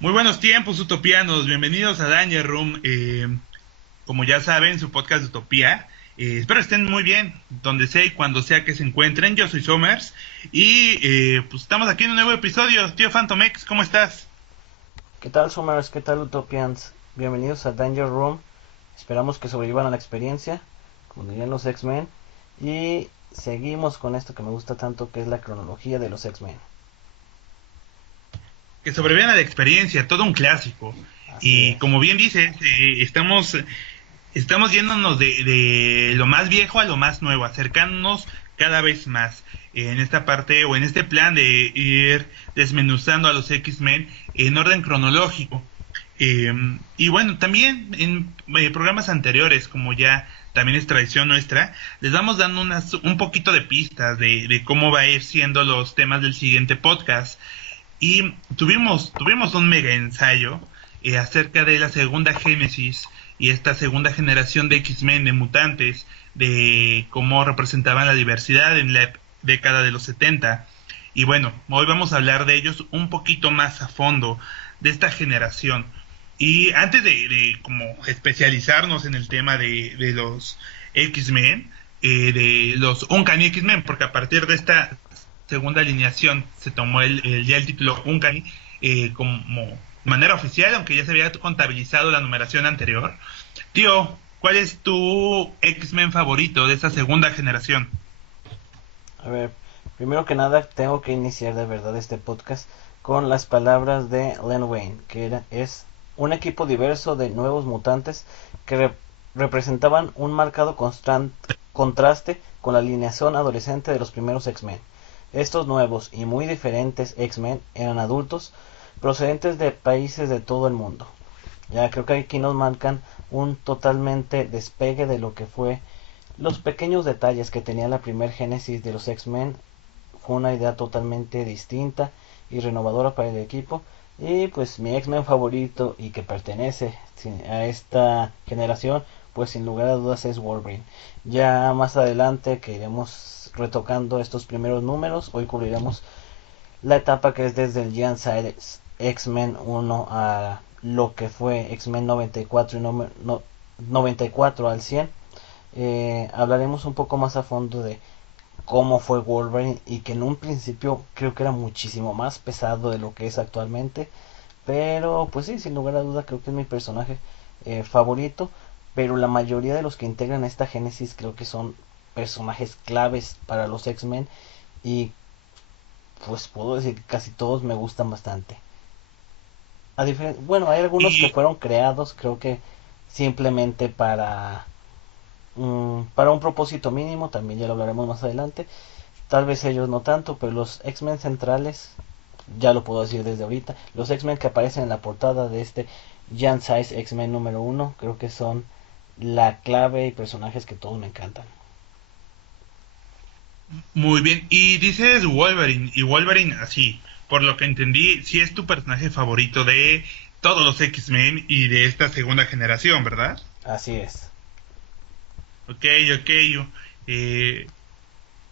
Muy buenos tiempos, utopianos. Bienvenidos a Danger Room. Como ya saben, su podcast de Utopía. Espero estén muy bien, donde sea y cuando sea que se encuentren. Yo soy Somers y pues estamos aquí en un nuevo episodio. Tío Phantomex, ¿cómo estás? ¿Qué tal, Somers? ¿Qué tal, Utopians? Bienvenidos a Danger Room. Esperamos que sobrevivan a la experiencia, como dirían los X-Men. Y seguimos con esto que me gusta tanto, que es la cronología de los X-Men. Que sobrevivan a la experiencia, todo un clásico. Así es. Como bien dices, estamos yéndonos de lo más viejo a lo más nuevo, acercándonos cada vez más en esta parte o en este plan de ir desmenuzando a los X-Men en orden cronológico. Y bueno, también en programas anteriores, como ya también es tradición nuestra, les vamos dando un poquito de pistas de cómo va a ir siendo los temas del siguiente podcast. Y tuvimos un mega ensayo acerca de la segunda génesis y esta segunda generación de X-Men, de mutantes, de cómo representaban la diversidad en la década de los 70. Y bueno, hoy vamos a hablar de ellos un poquito más a fondo, de esta generación. Y antes de como especializarnos en el tema de los X-Men, de los Uncanny X-Men, porque a partir de esta segunda alineación se tomó ya el título Uncanny como manera oficial, aunque ya se había contabilizado la numeración anterior. Tío, ¿cuál es tu X-Men favorito de esa segunda generación? A ver, primero que nada tengo que iniciar de verdad este podcast con las palabras de Len Wein, que es un equipo diverso de nuevos mutantes que representaban un marcado contraste con la alineación adolescente de los primeros X-Men. Estos nuevos y muy diferentes X-Men eran adultos procedentes de países de todo el mundo. Ya creo que aquí nos marcan un totalmente despegue de lo que fue los pequeños detalles que tenía la primer génesis de los X-Men. Fue una idea totalmente distinta y renovadora para el equipo. Y pues mi X-Men favorito y que pertenece a esta generación, pues sin lugar a dudas es Wolverine. Ya más adelante que iremos retocando estos primeros números, hoy cubriremos la etapa que es desde el Giant Side X-Men 1 a lo que fue X-Men 94 y 94 al 100. Hablaremos un poco más a fondo de cómo fue Wolverine y que en un principio creo que era muchísimo más pesado de lo que es actualmente, pero pues sí, sin lugar a duda creo que es mi personaje favorito, pero la mayoría de los que integran esta génesis creo que son personajes claves para los X-Men y pues puedo decir que casi todos me gustan bastante. Bueno, hay algunos que fueron creados creo que simplemente para un propósito mínimo, también ya lo hablaremos más adelante. Tal vez ellos no tanto, pero los X-Men centrales, ya lo puedo decir desde ahorita, los X-Men que aparecen en la portada de este Giant Size X-Men número 1, creo que son la clave y personajes que todos me encantan. Muy bien, y dices Wolverine, y Wolverine así, por lo que entendí, sí es tu personaje favorito de todos los X-Men y de esta segunda generación, ¿verdad? Así es. Ok. Eh,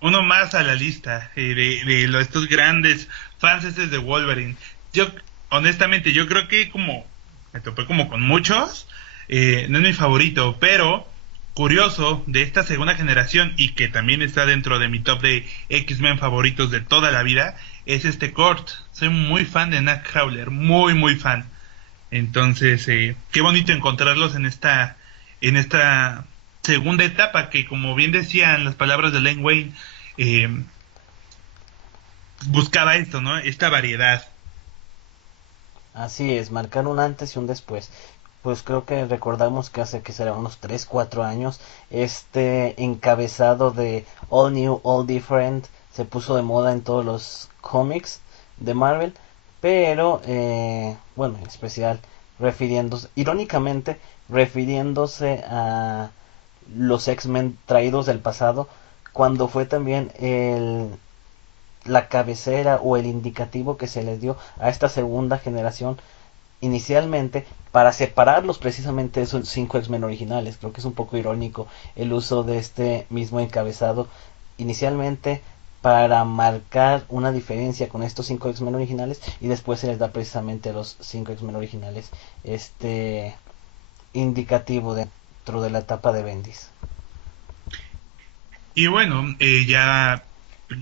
Uno más a la lista estos grandes fans de Wolverine. Yo, honestamente, yo creo que como me topé como con muchos, no es mi favorito, pero curioso de esta segunda generación y que también está dentro de mi top de X-Men favoritos de toda la vida, es este Kurt. Soy muy fan de Nightcrawler, muy fan. Entonces, qué bonito encontrarlos en esta segunda etapa que, como bien decían las palabras de Len Wein, eh, buscaba esto, ¿no? Esta variedad. Así es, marcar un antes y un después. Pues creo que recordamos que hace que será unos 3 4 años este encabezado de All New, All Different se puso de moda en todos los cómics. de Marvel, pero bueno, en especial irónicamente, refiriéndose a los X-Men traídos del pasado, cuando fue también la cabecera o el indicativo que se les dio a esta segunda generación inicialmente para separarlos precisamente de esos 5 X-Men originales. Creo que es un poco irónico el uso de este mismo encabezado inicialmente para marcar una diferencia con estos 5 X-Men originales, y después se les da precisamente a los 5 X-Men originales este indicativo dentro de la etapa de Bendis. Y bueno, ya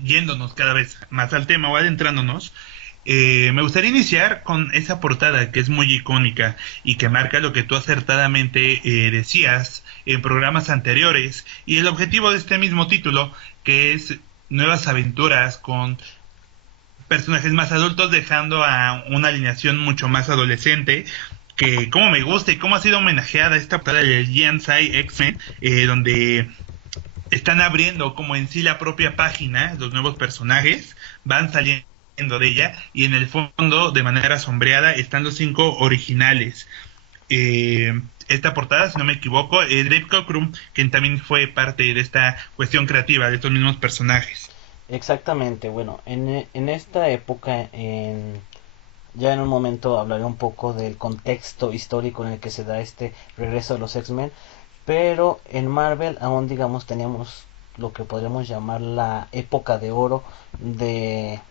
yéndonos cada vez más al tema o adentrándonos, me gustaría iniciar con esa portada que es muy icónica y que marca lo que tú acertadamente decías en programas anteriores, y el objetivo de este mismo título, que es nuevas aventuras con personajes más adultos, dejando a una alineación mucho más adolescente, que como me gusta y cómo ha sido homenajeada esta portada del Jiansai X-Men, donde están abriendo como en sí la propia página, los nuevos personajes van saliendo de ella, y en el fondo, de manera sombreada, están los 5 originales. Esta portada, si no me equivoco, Dave Cockrum, quien también fue parte de esta cuestión creativa de estos mismos personajes. Exactamente, bueno, en esta época, ya en un momento hablaré un poco del contexto histórico en el que se da este regreso de los X-Men, pero en Marvel aún, digamos, teníamos lo que podríamos llamar la época de oro de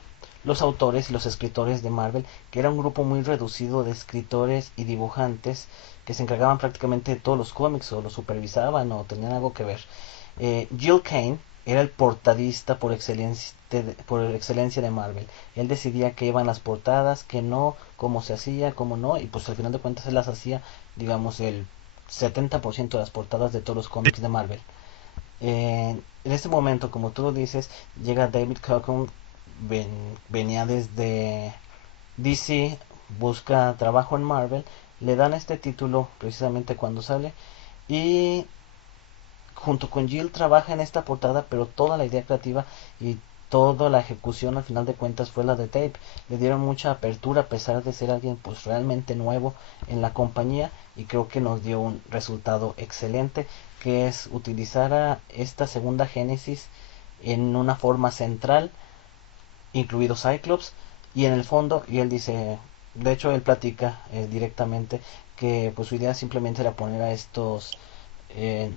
los autores y los escritores de Marvel, que era un grupo muy reducido de escritores y dibujantes que se encargaban prácticamente de todos los cómics, o los supervisaban o tenían algo que ver. Gil Kane era el portadista por excelencia de Marvel. Él decidía qué iban las portadas, qué no, cómo se hacía, cómo no, y pues al final de cuentas él las hacía, digamos, el 70% de las portadas de todos los cómics de Marvel. En este momento, como tú lo dices, llega David Cockrum, venía desde DC, busca trabajo en Marvel, le dan este título precisamente cuando sale, y junto con Jill trabaja en esta portada, pero toda la idea creativa y toda la ejecución al final de cuentas fue la de Dave. Le dieron mucha apertura a pesar de ser alguien pues realmente nuevo en la compañía, y creo que nos dio un resultado excelente, que es utilizar a esta segunda génesis en una forma central, incluido Cyclops, y en el fondo, y él dice, de hecho él platica directamente que pues su idea simplemente era poner a estos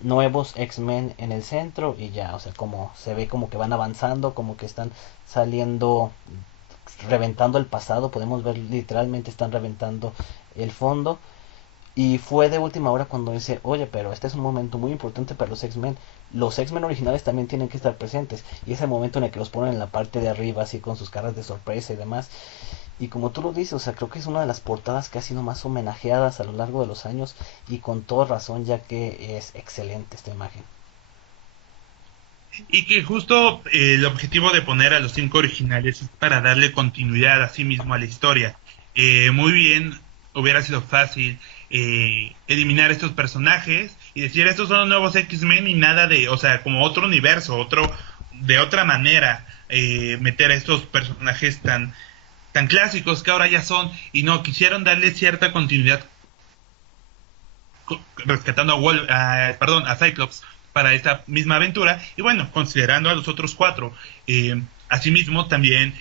nuevos X-Men en el centro, y ya, o sea, como se ve como que van avanzando, como que están saliendo, reventando el pasado, podemos ver literalmente están reventando el fondo. Y fue de última hora cuando dice, oye, pero este es un momento muy importante para los X-Men. Los X-Men originales también tienen que estar presentes. Y ese momento en el que los ponen en la parte de arriba, así con sus caras de sorpresa y demás. Y como tú lo dices, o sea, creo que es una de las portadas que ha sido más homenajeadas a lo largo de los años, y con toda razón, ya que es excelente esta imagen. Y que justo el objetivo de poner a los 5 originales es para darle continuidad a sí mismo a la historia. Muy bien, hubiera sido fácil eliminar estos personajes y decir estos son los nuevos X-Men, y nada de, o sea, como otro universo, de otra manera, meter a estos personajes tan clásicos que ahora ya son, y no, quisieron darle cierta continuidad rescatando a Cyclops para esta misma aventura, y bueno, considerando a los otros 4. Asimismo, también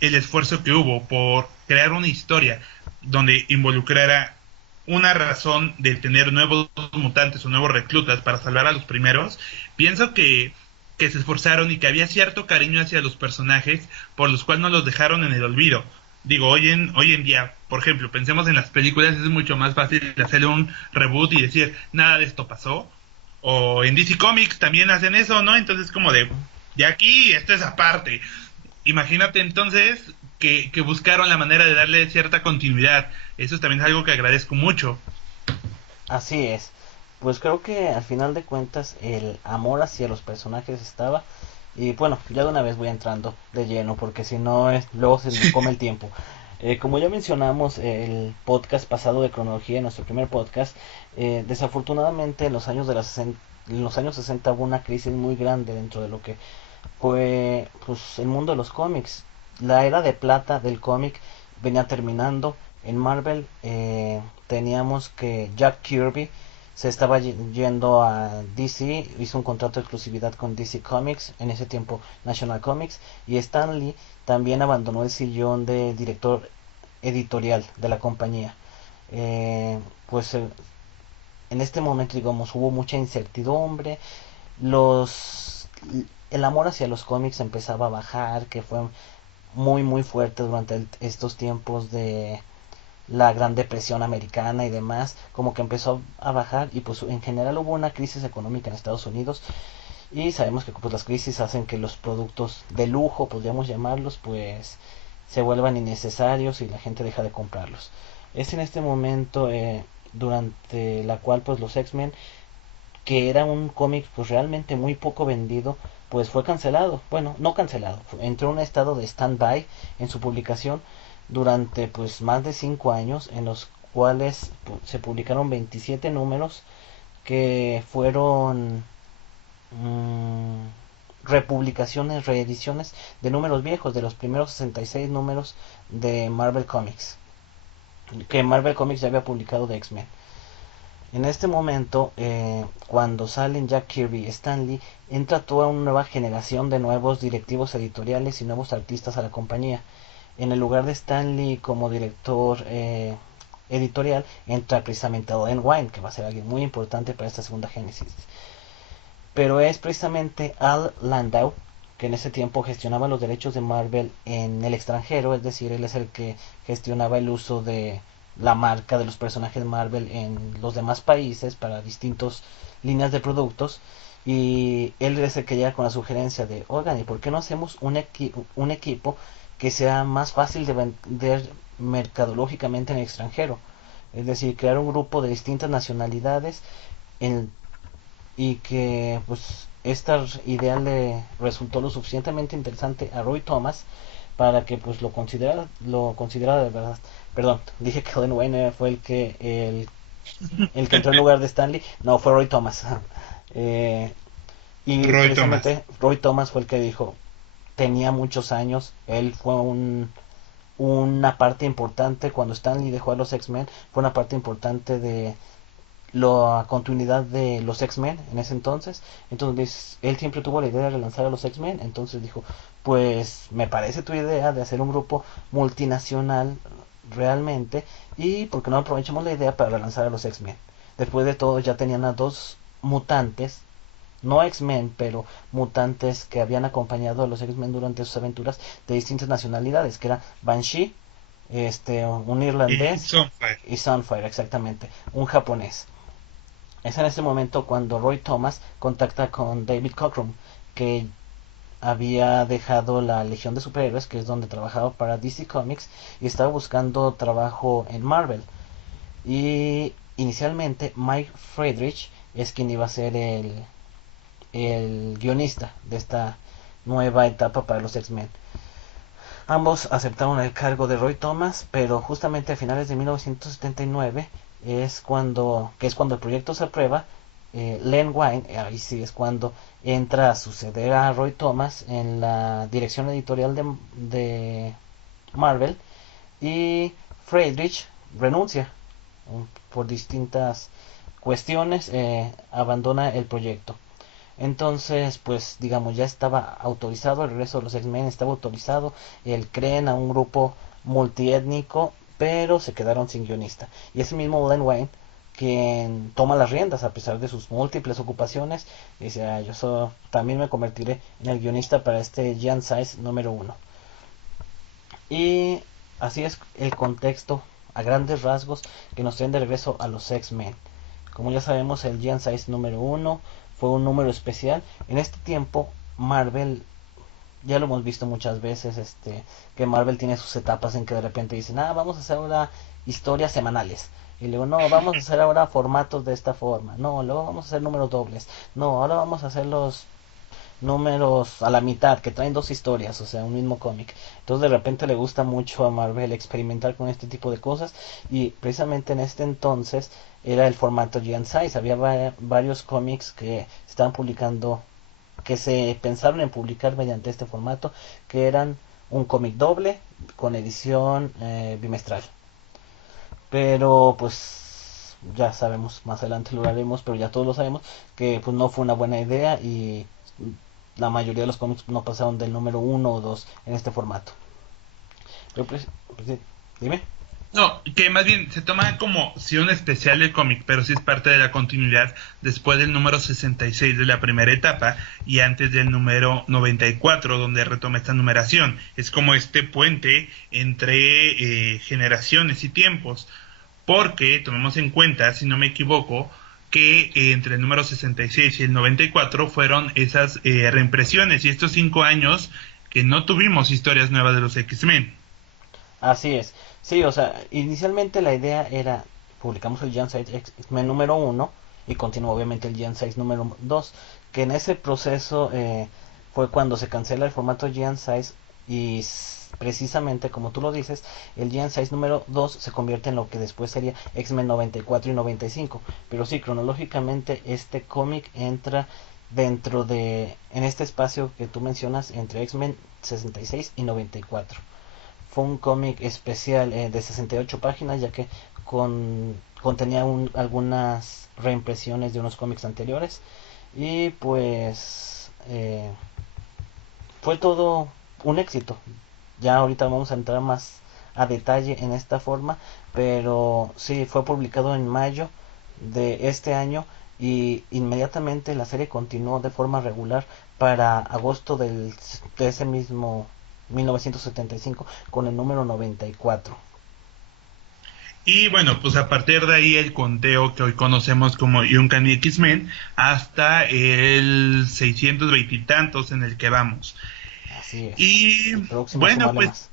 el esfuerzo que hubo por crear una historia donde involucrara una razón de tener nuevos mutantes o nuevos reclutas para salvar a los primeros. Pienso que se esforzaron y que había cierto cariño hacia los personajes, por los cuales no los dejaron en el olvido. Digo, hoy en día, por ejemplo, pensemos en las películas, es mucho más fácil hacerle un reboot y decir, nada de esto pasó. O en DC Comics también hacen eso, ¿no? Entonces como de aquí, esto es aparte. Imagínate entonces que buscaron la manera de darle cierta continuidad. Eso también es algo que agradezco mucho. Así es. Pues creo que al final de cuentas el amor hacia los personajes estaba. Y bueno, ya de una vez voy entrando de lleno, porque si no luego se me come el tiempo. Como ya mencionamos el podcast pasado de cronología, en nuestro primer podcast, desafortunadamente en los años en los años 60 hubo una crisis muy grande dentro de lo que fue pues el mundo de los cómics. la era de plata del cómic venía terminando. En Marvel teníamos que Jack Kirby se estaba yendo a DC, hizo un contrato de exclusividad con DC Comics, en ese tiempo National Comics, y Stan Lee también abandonó el sillón de director editorial de la compañía. Eh, pues en este momento, digamos, hubo mucha incertidumbre, los el amor hacia los cómics empezaba a bajar, que fue muy fuerte durante estos tiempos de la Gran Depresión americana y demás, como que empezó a bajar, y pues en general hubo una crisis económica en Estados Unidos, y sabemos que pues las crisis hacen que los productos de lujo, podríamos llamarlos, pues se vuelvan innecesarios y la gente deja de comprarlos. Es en este momento durante la cual pues los X-Men, que era un cómic pues realmente muy poco vendido, pues fue cancelado. Bueno, no cancelado, entró en un estado de stand-by en su publicación durante pues más de 5 años, en los cuales se publicaron 27 números que fueron republicaciones, reediciones de números viejos, de los primeros 66 números de Marvel Comics, que Marvel Comics ya había publicado de X-Men. En este momento, cuando salen Jack Kirby y Stan Lee, entra toda una nueva generación de nuevos directivos editoriales y nuevos artistas a la compañía. En el lugar de Stan Lee como director editorial, entra precisamente Len Wein, que va a ser alguien muy importante para esta segunda génesis. Pero es precisamente Al Landau, que en ese tiempo gestionaba los derechos de Marvel en el extranjero, es decir, él es el que gestionaba el uso de la marca de los personajes Marvel en los demás países para distintas líneas de productos, y él es el que llega con la sugerencia de, oigan, ¿y por qué no hacemos un equipo que sea más fácil de vender mercadológicamente en el extranjero? Es decir, crear un grupo de distintas nacionalidades en y que pues esta idea le resultó lo suficientemente interesante a Roy Thomas para que pues lo considerara de verdad. Perdón, dije que Len Wein fue el que entró en lugar de Stanley. No, fue Roy Thomas. eh, y Roy Thomas. precisamente Roy Thomas fue el que dijo, tenía muchos años, él fue una parte importante cuando Stanley dejó a los X-Men, fue una parte importante de la continuidad de los X-Men en ese entonces. Entonces él siempre tuvo la idea de relanzar a los X-Men, entonces dijo, pues me parece tu idea de hacer un grupo multinacional realmente, y porque no aprovechamos la idea para relanzar a los X-Men. Después de todo ya tenían a dos mutantes, no X-Men, pero mutantes que habían acompañado a los X-Men durante sus aventuras, de distintas nacionalidades, que era Banshee, un Y irlandés, Sunfire. y Sunfire, exactamente, un japonés. Es en este momento cuando Roy Thomas contacta con David Cockrum, que había dejado la Legión de Superhéroes, que es donde trabajaba para DC Comics, y estaba buscando trabajo en Marvel. Y inicialmente Mike Friedrich es quien iba a ser el guionista de esta nueva etapa para los X-Men. Ambos aceptaron el cargo de Roy Thomas, pero justamente a finales de 1979 que es cuando el proyecto se aprueba. Len Wein, ahí sí es cuando entra a suceder a Roy Thomas en la dirección editorial de Marvel, y Friedrich renuncia por distintas cuestiones, abandona el proyecto. Entonces, pues digamos, ya estaba autorizado el regreso de los X-Men, estaba autorizado el creen a un grupo multiétnico, pero se quedaron sin guionista. Y es el mismo Len Wein quien toma las riendas a pesar de sus múltiples ocupaciones. Dice, yo también me convertiré en el guionista para este Giant Size número 1. Y así es el contexto a grandes rasgos que nos traen de regreso a los X-Men. Como ya sabemos, el Giant Size número 1 fue un número especial. En este tiempo, Marvel, ya lo hemos visto muchas veces, que Marvel tiene sus etapas en que de repente dicen, vamos a hacer ahora historias semanales. Y luego, no, vamos a hacer ahora formatos de esta forma. No, luego vamos a hacer números dobles. No, ahora vamos a hacer los números a la mitad, que traen dos historias, o sea, un mismo cómic. Entonces de repente le gusta mucho a Marvel experimentar con este tipo de cosas, y precisamente en este entonces era el formato Giant Size. Había varios cómics que estaban publicando, que se pensaron en publicar mediante este formato, que eran un cómic doble con edición bimestral. Pero pues ya sabemos, más adelante lo haremos, pero ya todos lo sabemos, que pues no fue una buena idea y la mayoría de los cómics no pasaron del número uno o 2 en este formato. Pero pues sí, dime. No, que más bien se toma como si un especial del cómic, pero sí es parte de la continuidad después del número 66 de la primera etapa y antes del número 94 donde retoma esta numeración. Es como este puente entre generaciones y tiempos, porque tomemos en cuenta, si no me equivoco, que entre el número 66 y el 94 fueron esas reimpresiones y estos 5 años que no tuvimos historias nuevas de los X-Men. Así es. Sí, o sea, inicialmente la idea era, publicamos el Gen 6 X-Men número uno y continuó obviamente el Gen 6 número 2, que en ese proceso fue cuando se cancela el formato Gen 6 y precisamente como tú lo dices, el Gen 6 número 2 se convierte en lo que después sería X-Men 94 y 95. Pero sí, cronológicamente este cómic entra dentro de, en este espacio que tú mencionas, entre X-Men 66 y 94. Fue un cómic especial de 68 páginas, ya que contenía algunas reimpresiones de unos cómics anteriores. Y pues fue todo un éxito. Ya ahorita vamos a entrar más a detalle en esta forma, pero sí, fue publicado en mayo de este año y inmediatamente la serie continuó de forma regular para agosto de ese mismo 1975 con el número 94. Y bueno, pues a partir de ahí el conteo que hoy conocemos como Uncanny X-Men hasta el 620 y tantos en el que vamos. Así es. Y Y próximo a bueno, sumarle pues más.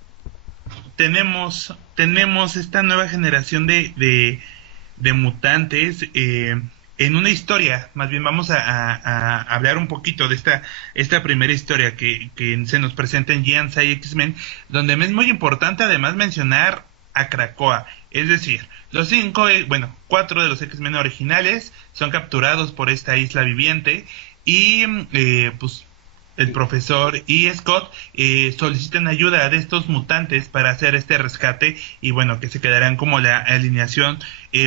tenemos esta nueva generación de mutantes en una historia. Más bien vamos a hablar un poquito de esta primera historia que se nos presenta en Giant-Sai X-Men, donde me es muy importante además mencionar a Krakoa. Es decir, bueno, 4 de los X-Men originales son capturados por esta isla viviente y pues el Y, profesor y Scott solicitan ayuda de estos mutantes para hacer este rescate y bueno, que se quedarán como la alineación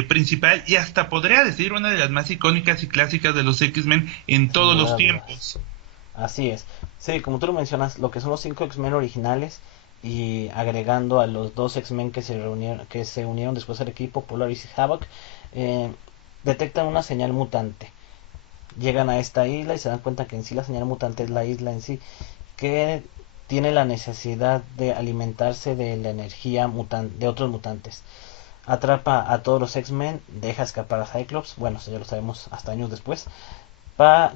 principal y hasta podría decir una de las más icónicas y clásicas de los X-Men en sin todos lugar los a dudas. tiempos. Así es. Sí, como tú lo mencionas, lo que son los 5 X-Men originales y agregando a los dos X-Men que se unieron después al equipo, Polaris y Havoc, eh, detectan una señal mutante. Llegan a esta isla y se dan cuenta que en sí la señal mutante es la isla en sí, que tiene la necesidad de alimentarse de la energía de otros mutantes. Atrapa a todos los X-Men, deja escapar a Cyclops, bueno, eso ya lo sabemos hasta años después,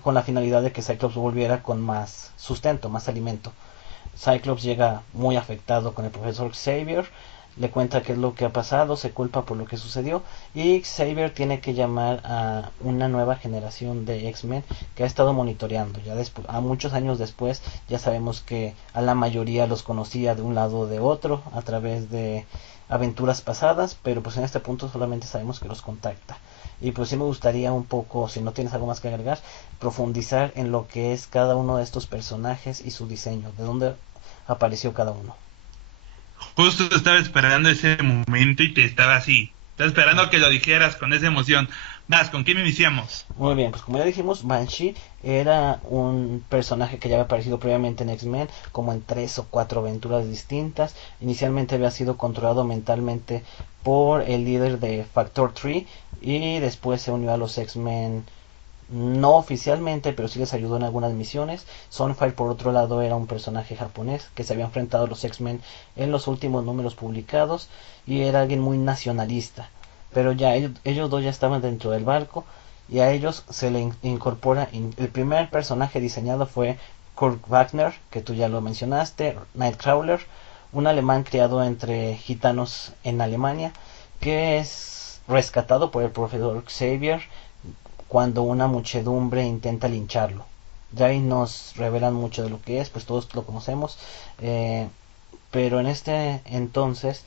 con la finalidad de que Cyclops volviera con más sustento, más alimento. Cyclops llega muy afectado con el profesor Xavier, le cuenta qué es lo que ha pasado, se culpa por lo que sucedió y Xavier tiene que llamar a una nueva generación de X-Men que ha estado monitoreando. Ya a muchos años después ya sabemos que a la mayoría los conocía de un lado o de otro a través de aventuras pasadas, pero pues en este punto solamente sabemos que los contacta. Y pues sí me gustaría un poco, si no tienes algo más que agregar, profundizar en lo que es cada uno de estos personajes y su diseño, de dónde apareció cada uno. Justo estaba esperando ese momento y te estaba así. Estaba esperando que lo dijeras con esa emoción. Vas, ¿con quién iniciamos? Muy bien, pues como ya dijimos, Banshee era un personaje que ya había aparecido previamente en X-Men, como en 3 o 4 aventuras distintas. Inicialmente había sido controlado mentalmente por el líder de Factor 3 y después se unió a los X-Men no oficialmente, pero sí les ayudó en algunas misiones. Sunfire, por otro lado, era un personaje japonés que se había enfrentado a los X-Men en los últimos números publicados y era alguien muy nacionalista. Pero ya ellos dos ya estaban dentro del barco y a ellos se le incorpora. El primer personaje diseñado fue Kurt Wagner, que tú ya lo mencionaste, Nightcrawler, un alemán criado entre gitanos en Alemania, que es rescatado por el profesor Xavier cuando una muchedumbre intenta lincharlo. Ya ahí nos revelan mucho de lo que es, pues todos lo conocemos. eh, pero en este entonces,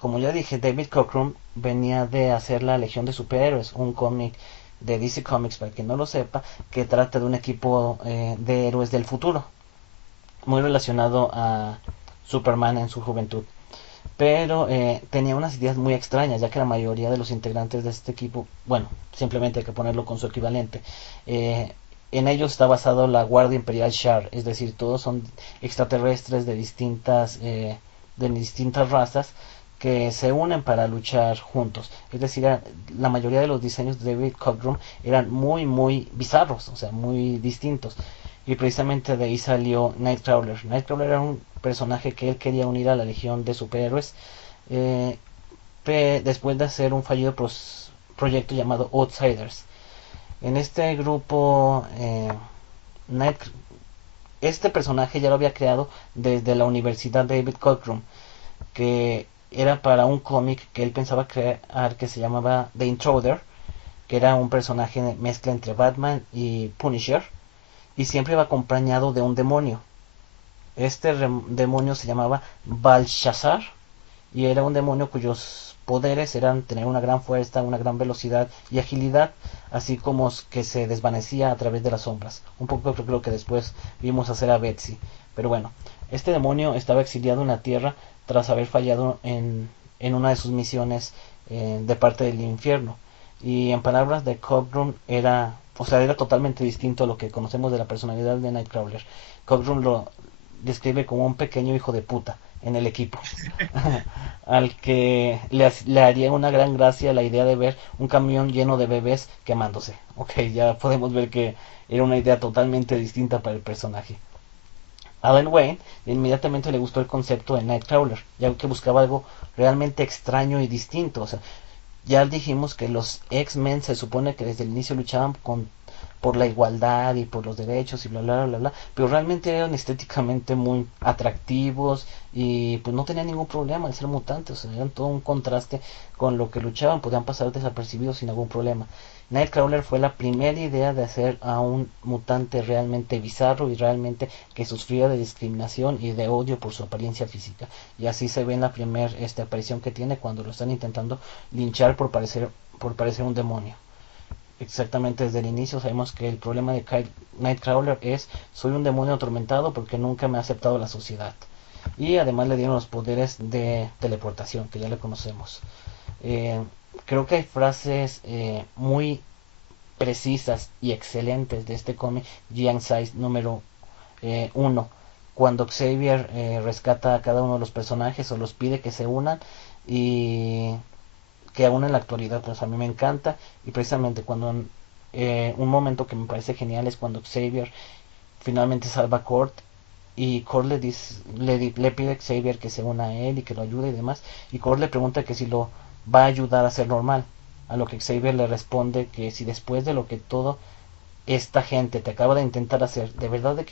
como ya dije, David Cockrum venía de hacer La Legión de Superhéroes, un cómic de DC Comics, para quien no lo sepa, que trata de un equipo de héroes del futuro, muy relacionado Superman en su juventud. Pero tenía unas ideas muy extrañas, ya que la mayoría de los integrantes de este equipo, bueno, simplemente hay que ponerlo con su equivalente, en ellos está basado la Guardia Imperial Shar, es decir, todos son extraterrestres de distintas razas que se unen para luchar juntos. Es decir, la mayoría de los diseños de David Cockrum eran muy bizarros, o sea, muy distintos. Y precisamente de ahí salió Nightcrawler. Nightcrawler era un personaje que él quería unir a la legión de superhéroes eh, después de hacer un fallido proyecto llamado Outsiders. En este grupo, Night, este personaje ya lo había creado desde la Universidad David Cockrum, que era para un cómic que él pensaba crear que se llamaba The Intruder, que era un personaje mezcla entre Batman y Punisher, y siempre iba acompañado de un demonio. Este demonio se llamaba Belshazzar y era un demonio cuyos poderes eran tener una gran fuerza, una gran velocidad y agilidad, así como que se desvanecía a través de las sombras. Un poco creo que después vimos hacer a Betsy. Pero bueno, este demonio estaba exiliado en la Tierra tras haber fallado en una de sus misiones de parte del infierno. Y en palabras de Cockrum era totalmente distinto a lo que conocemos de la personalidad de Nightcrawler. Cockrum lo describe como un pequeño hijo de puta en el equipo, al que le haría una gran gracia la idea de ver un camión lleno de bebés quemándose. Ok, ya podemos ver que era una idea totalmente distinta para el personaje. Alan Wayne inmediatamente le gustó el concepto de Nightcrawler, ya que buscaba algo realmente extraño y distinto. O sea, ya dijimos que los X-Men se supone que desde el inicio luchaban por la igualdad y por los derechos y bla, pero realmente eran estéticamente muy atractivos y pues no tenían ningún problema al ser mutantes, o sea, eran todo un contraste con lo que luchaban, podían pasar desapercibidos sin algún problema. Nightcrawler fue la primera idea de hacer a un mutante realmente bizarro y realmente que sufría de discriminación y de odio por su apariencia física, y así se ve en la primera aparición que tiene cuando lo están intentando linchar por parecer un demonio. Exactamente desde el inicio sabemos que el problema de Nightcrawler es: soy un demonio atormentado porque nunca me ha aceptado la sociedad. Y además le dieron los poderes de teleportación, que ya le conocemos. Eh, Creo que hay frases muy precisas y excelentes de este cómic, Giant Size número 1, cuando Xavier rescata a cada uno de los personajes o los pide que se unan, y que aún en la actualidad pues a mí me encanta. Y precisamente cuando un momento que me parece genial es cuando Xavier finalmente salva a Kurt, y Kurt le pide a Xavier que se una a él y que lo ayude y demás, y Kurt le pregunta que si lo va a ayudar a ser normal, a lo que Xavier le responde que si después de lo que todo esta gente te acaba de intentar hacer, de verdad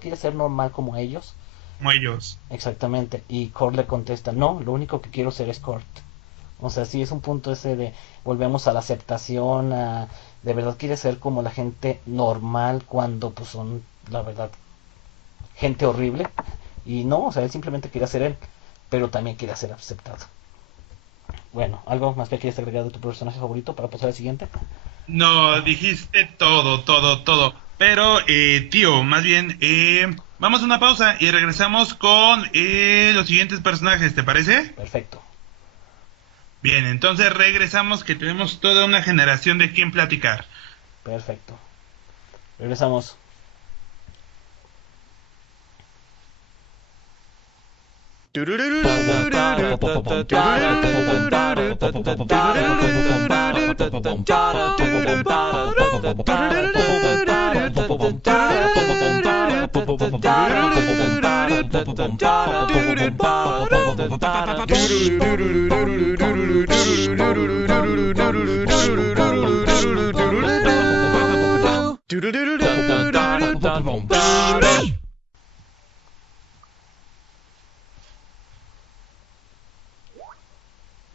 quieres ser normal como ellos. Como ellos. Exactamente, y Kurt le contesta: no, lo único que quiero ser es Kurt. O sea, sí es un punto ese de volvemos a la aceptación, de verdad quiere ser como la gente normal cuando pues son, la verdad, gente horrible. Y no, o sea, él simplemente quiere ser él, pero también quiere ser aceptado. Bueno, ¿algo más que quieres agregar de tu personaje favorito para pasar al siguiente? No, dijiste todo. Pero, tío, más bien, vamos a una pausa y regresamos con los siguientes personajes, ¿te parece? Perfecto. Bien, entonces regresamos, que tenemos toda una generación de quien platicar. Perfecto. Regresamos.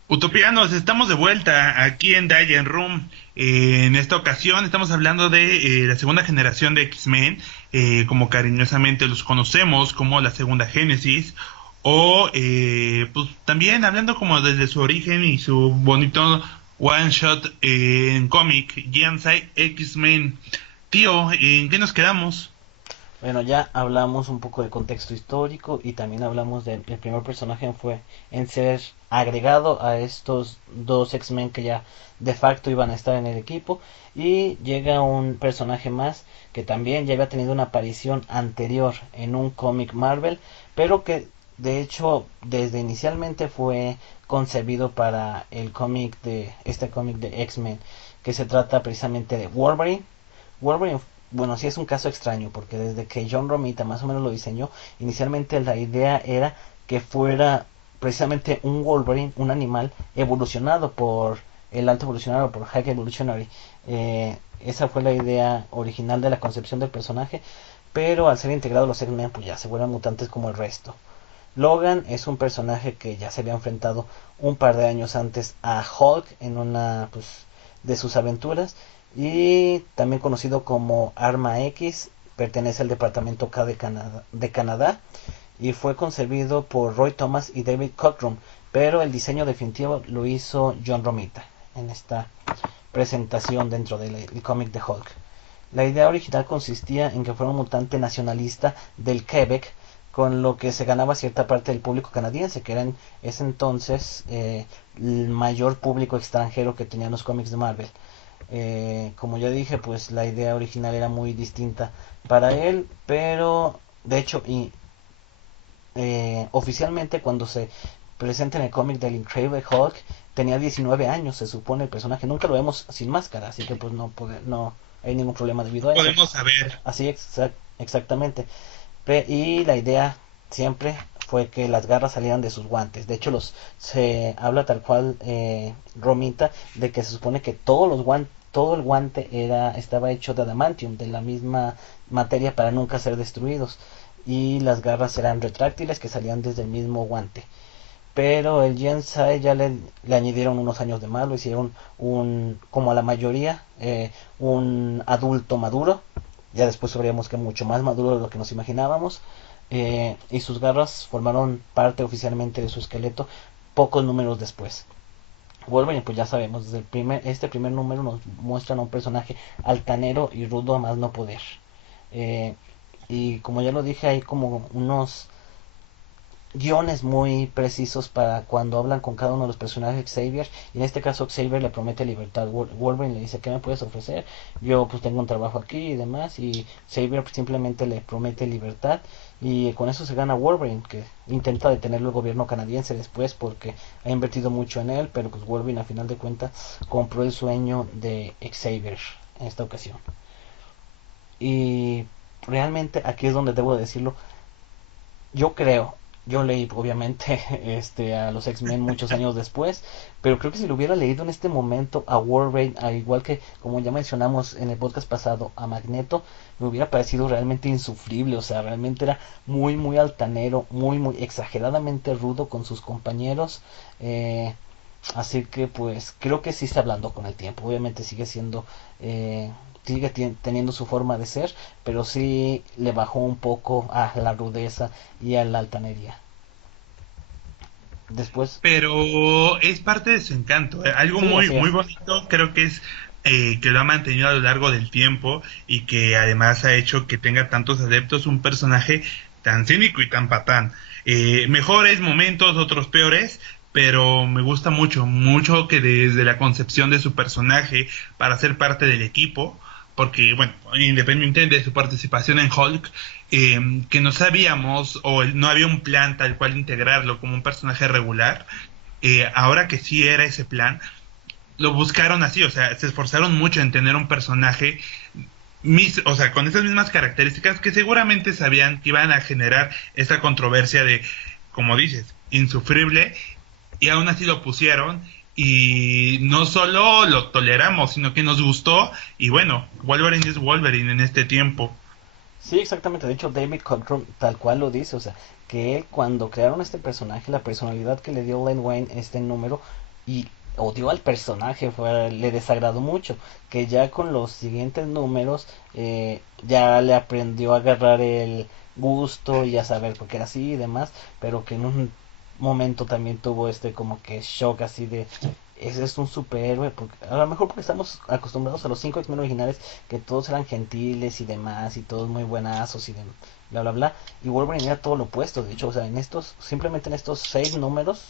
Utopianos, estamos de vuelta aquí en Diane Room. En esta ocasión estamos hablando de la segunda generación de X-Men, como cariñosamente los conocemos, como la segunda Génesis, o pues también hablando como desde su origen y su bonito one shot en cómic, Giant X-Men. Tío, ¿en qué nos quedamos? Bueno, ya hablamos un poco de contexto histórico y también hablamos del primer personaje fue en ser agregado a estos dos X-Men que ya de facto iban a estar en el equipo, y llega un personaje más que también ya había tenido una aparición anterior en un cómic Marvel, pero que de hecho desde inicialmente fue concebido para el cómic de este cómic de X-Men, que se trata precisamente de Wolverine. Wolverine, bueno, sí es un caso extraño porque desde que John Romita más o menos lo diseñó, inicialmente la idea era que fuera precisamente un Wolverine, un animal evolucionado por el alto evolucionario, por High Evolutionary. Esa fue la idea original de la concepción del personaje, pero al ser integrado los X-Men pues ya se vuelven mutantes como el resto. Logan es un personaje que ya se había enfrentado un par de años antes a Hulk en una pues, de sus aventuras, y también conocido como Arma X, pertenece al departamento K de Canadá y fue concebido por Roy Thomas y David Cockrum, pero el diseño definitivo lo hizo John Romita en esta presentación dentro del cómic de Hulk. La idea original consistía en que fuera un mutante nacionalista del Quebec, con lo que se ganaba cierta parte del público canadiense, que era en ese entonces el mayor público extranjero que tenían los cómics de Marvel. Como ya dije, pues la idea original era muy distinta para él, pero de hecho oficialmente cuando se presenta en el cómic del Incredible Hulk tenía 19 años, se supone el personaje. Nunca lo vemos sin máscara, así que pues no hay ningún problema debido a eso. Podemos saber. Así exactamente. Y la idea siempre fue que las garras salieran de sus guantes. De hecho, se habla tal cual Romita de que se supone que todo el guante estaba hecho de adamantium, de la misma materia para nunca ser destruidos. Y las garras eran retráctiles que salían desde el mismo guante. Pero el Jensai ya le añadieron unos años de más, lo hicieron como a la mayoría, un adulto maduro. Ya después sabríamos que mucho más maduro de lo que nos imaginábamos. Y sus garras formaron parte oficialmente de su esqueleto pocos números después. Wolverine, pues ya sabemos, desde este primer número nos muestran a un personaje altanero y rudo a más no poder. Y como ya lo dije, hay como unos guiones muy precisos para cuando hablan con cada uno de los personajes de Xavier, y en este caso Xavier le promete libertad. Wolverine le dice: ¿qué me puedes ofrecer? Yo pues tengo un trabajo aquí y demás, y Xavier simplemente le promete libertad, y con eso se gana Wolverine, que intenta detenerlo el gobierno canadiense después porque ha invertido mucho en él, pero pues Wolverine a final de cuentas compró el sueño de Xavier en esta ocasión. Y realmente aquí es donde debo decirlo, yo creo, yo leí obviamente a los X-Men muchos años después, pero creo que si lo hubiera leído en este momento a Wolverine, al igual que como ya mencionamos en el podcast pasado a Magneto, me hubiera parecido realmente insufrible. O sea, realmente era muy altanero, muy exageradamente rudo con sus compañeros. Así que pues creo que sí está hablando con el tiempo. Obviamente sigue siendo sigue teniendo su forma de ser, pero sí le bajó un poco a la rudeza y a la altanería. Después, Pero es parte de su encanto. Algo sí, muy, así muy es. bonito creo que es que lo ha mantenido a lo largo del tiempo y que además ha hecho que tenga tantos adeptos un personaje tan cínico y tan patán. Mejores momentos, otros peores, pero me gusta mucho, mucho que desde la concepción de su personaje para ser parte del equipo, porque bueno, independientemente de su participación en Hulk, que no sabíamos o no había un plan tal cual integrarlo como un personaje regular, ahora que sí era ese plan, lo buscaron así, o sea, se esforzaron mucho en tener un personaje o sea, con esas mismas características que seguramente sabían que iban a generar esa controversia de, como dices, insufrible, y aún así lo pusieron y no solo lo toleramos, sino que nos gustó y bueno, Wolverine es Wolverine en este tiempo. Sí, exactamente. De hecho, David Cockrum tal cual lo dice. O sea, que él cuando crearon este personaje, la personalidad que le dio Len Wayne este número, y odió al personaje, le desagradó mucho. Que ya con los siguientes números ya le aprendió a agarrar el gusto y a saber por qué era así y demás. Pero que en un momento también tuvo como que shock así de ese es un superhéroe, porque, a lo mejor porque estamos acostumbrados a los 5 X-Men originales, que todos eran gentiles y demás, y todos muy buenazos y de bla bla bla, y Wolverine era todo lo opuesto, de hecho, o sea, simplemente en estos 6 números,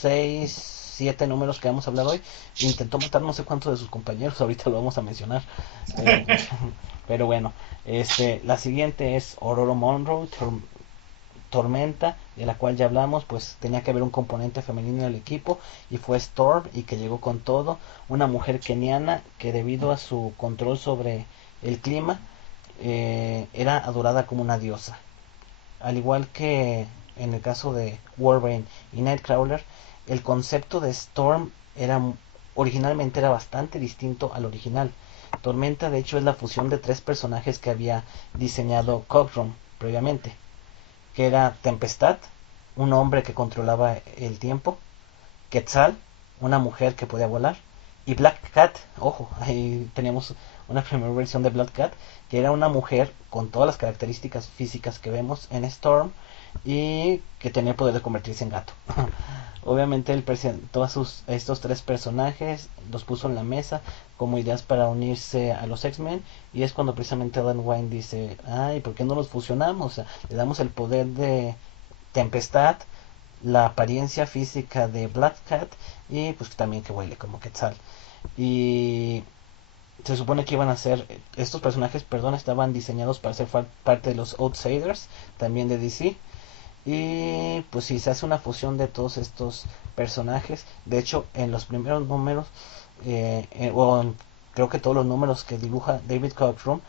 6, 7 números que vamos a hablar hoy, intentó matar no sé cuántos de sus compañeros, ahorita lo vamos a mencionar, pero, pero bueno, la siguiente es Ororo Monroe, Tormenta, de la cual ya hablamos, pues tenía que haber un componente femenino en el equipo y fue Storm, y que llegó con todo, una mujer keniana que debido a su control sobre el clima era adorada como una diosa. Al igual que en el caso de Wolverine y Nightcrawler, el concepto de Storm originalmente era bastante distinto al original. Tormenta de hecho es la fusión de 3 personajes que había diseñado Cockrum previamente, que era Tempestad, un hombre que controlaba el tiempo, Quetzal, una mujer que podía volar, y Black Cat, ojo, ahí teníamos una primera versión de Black Cat, que era una mujer con todas las características físicas que vemos en Storm y que tenía el poder de convertirse en gato. Obviamente él presentó a estos 3 personajes, los puso en la mesa como ideas para unirse a los X-Men, y es cuando precisamente Alan Wayne dice, ay, ¿por qué no los fusionamos? O sea, le damos el poder de Tempestad, la apariencia física de Black Cat, y pues también que huele como Quetzal. Y se supone que iban a ser, estos personajes, perdón, estaban diseñados para ser parte de los Outsiders, también de DC. Y pues sí, se hace una fusión de todos estos personajes. De hecho, en los primeros números, creo que todos los números que dibuja David Cockrum,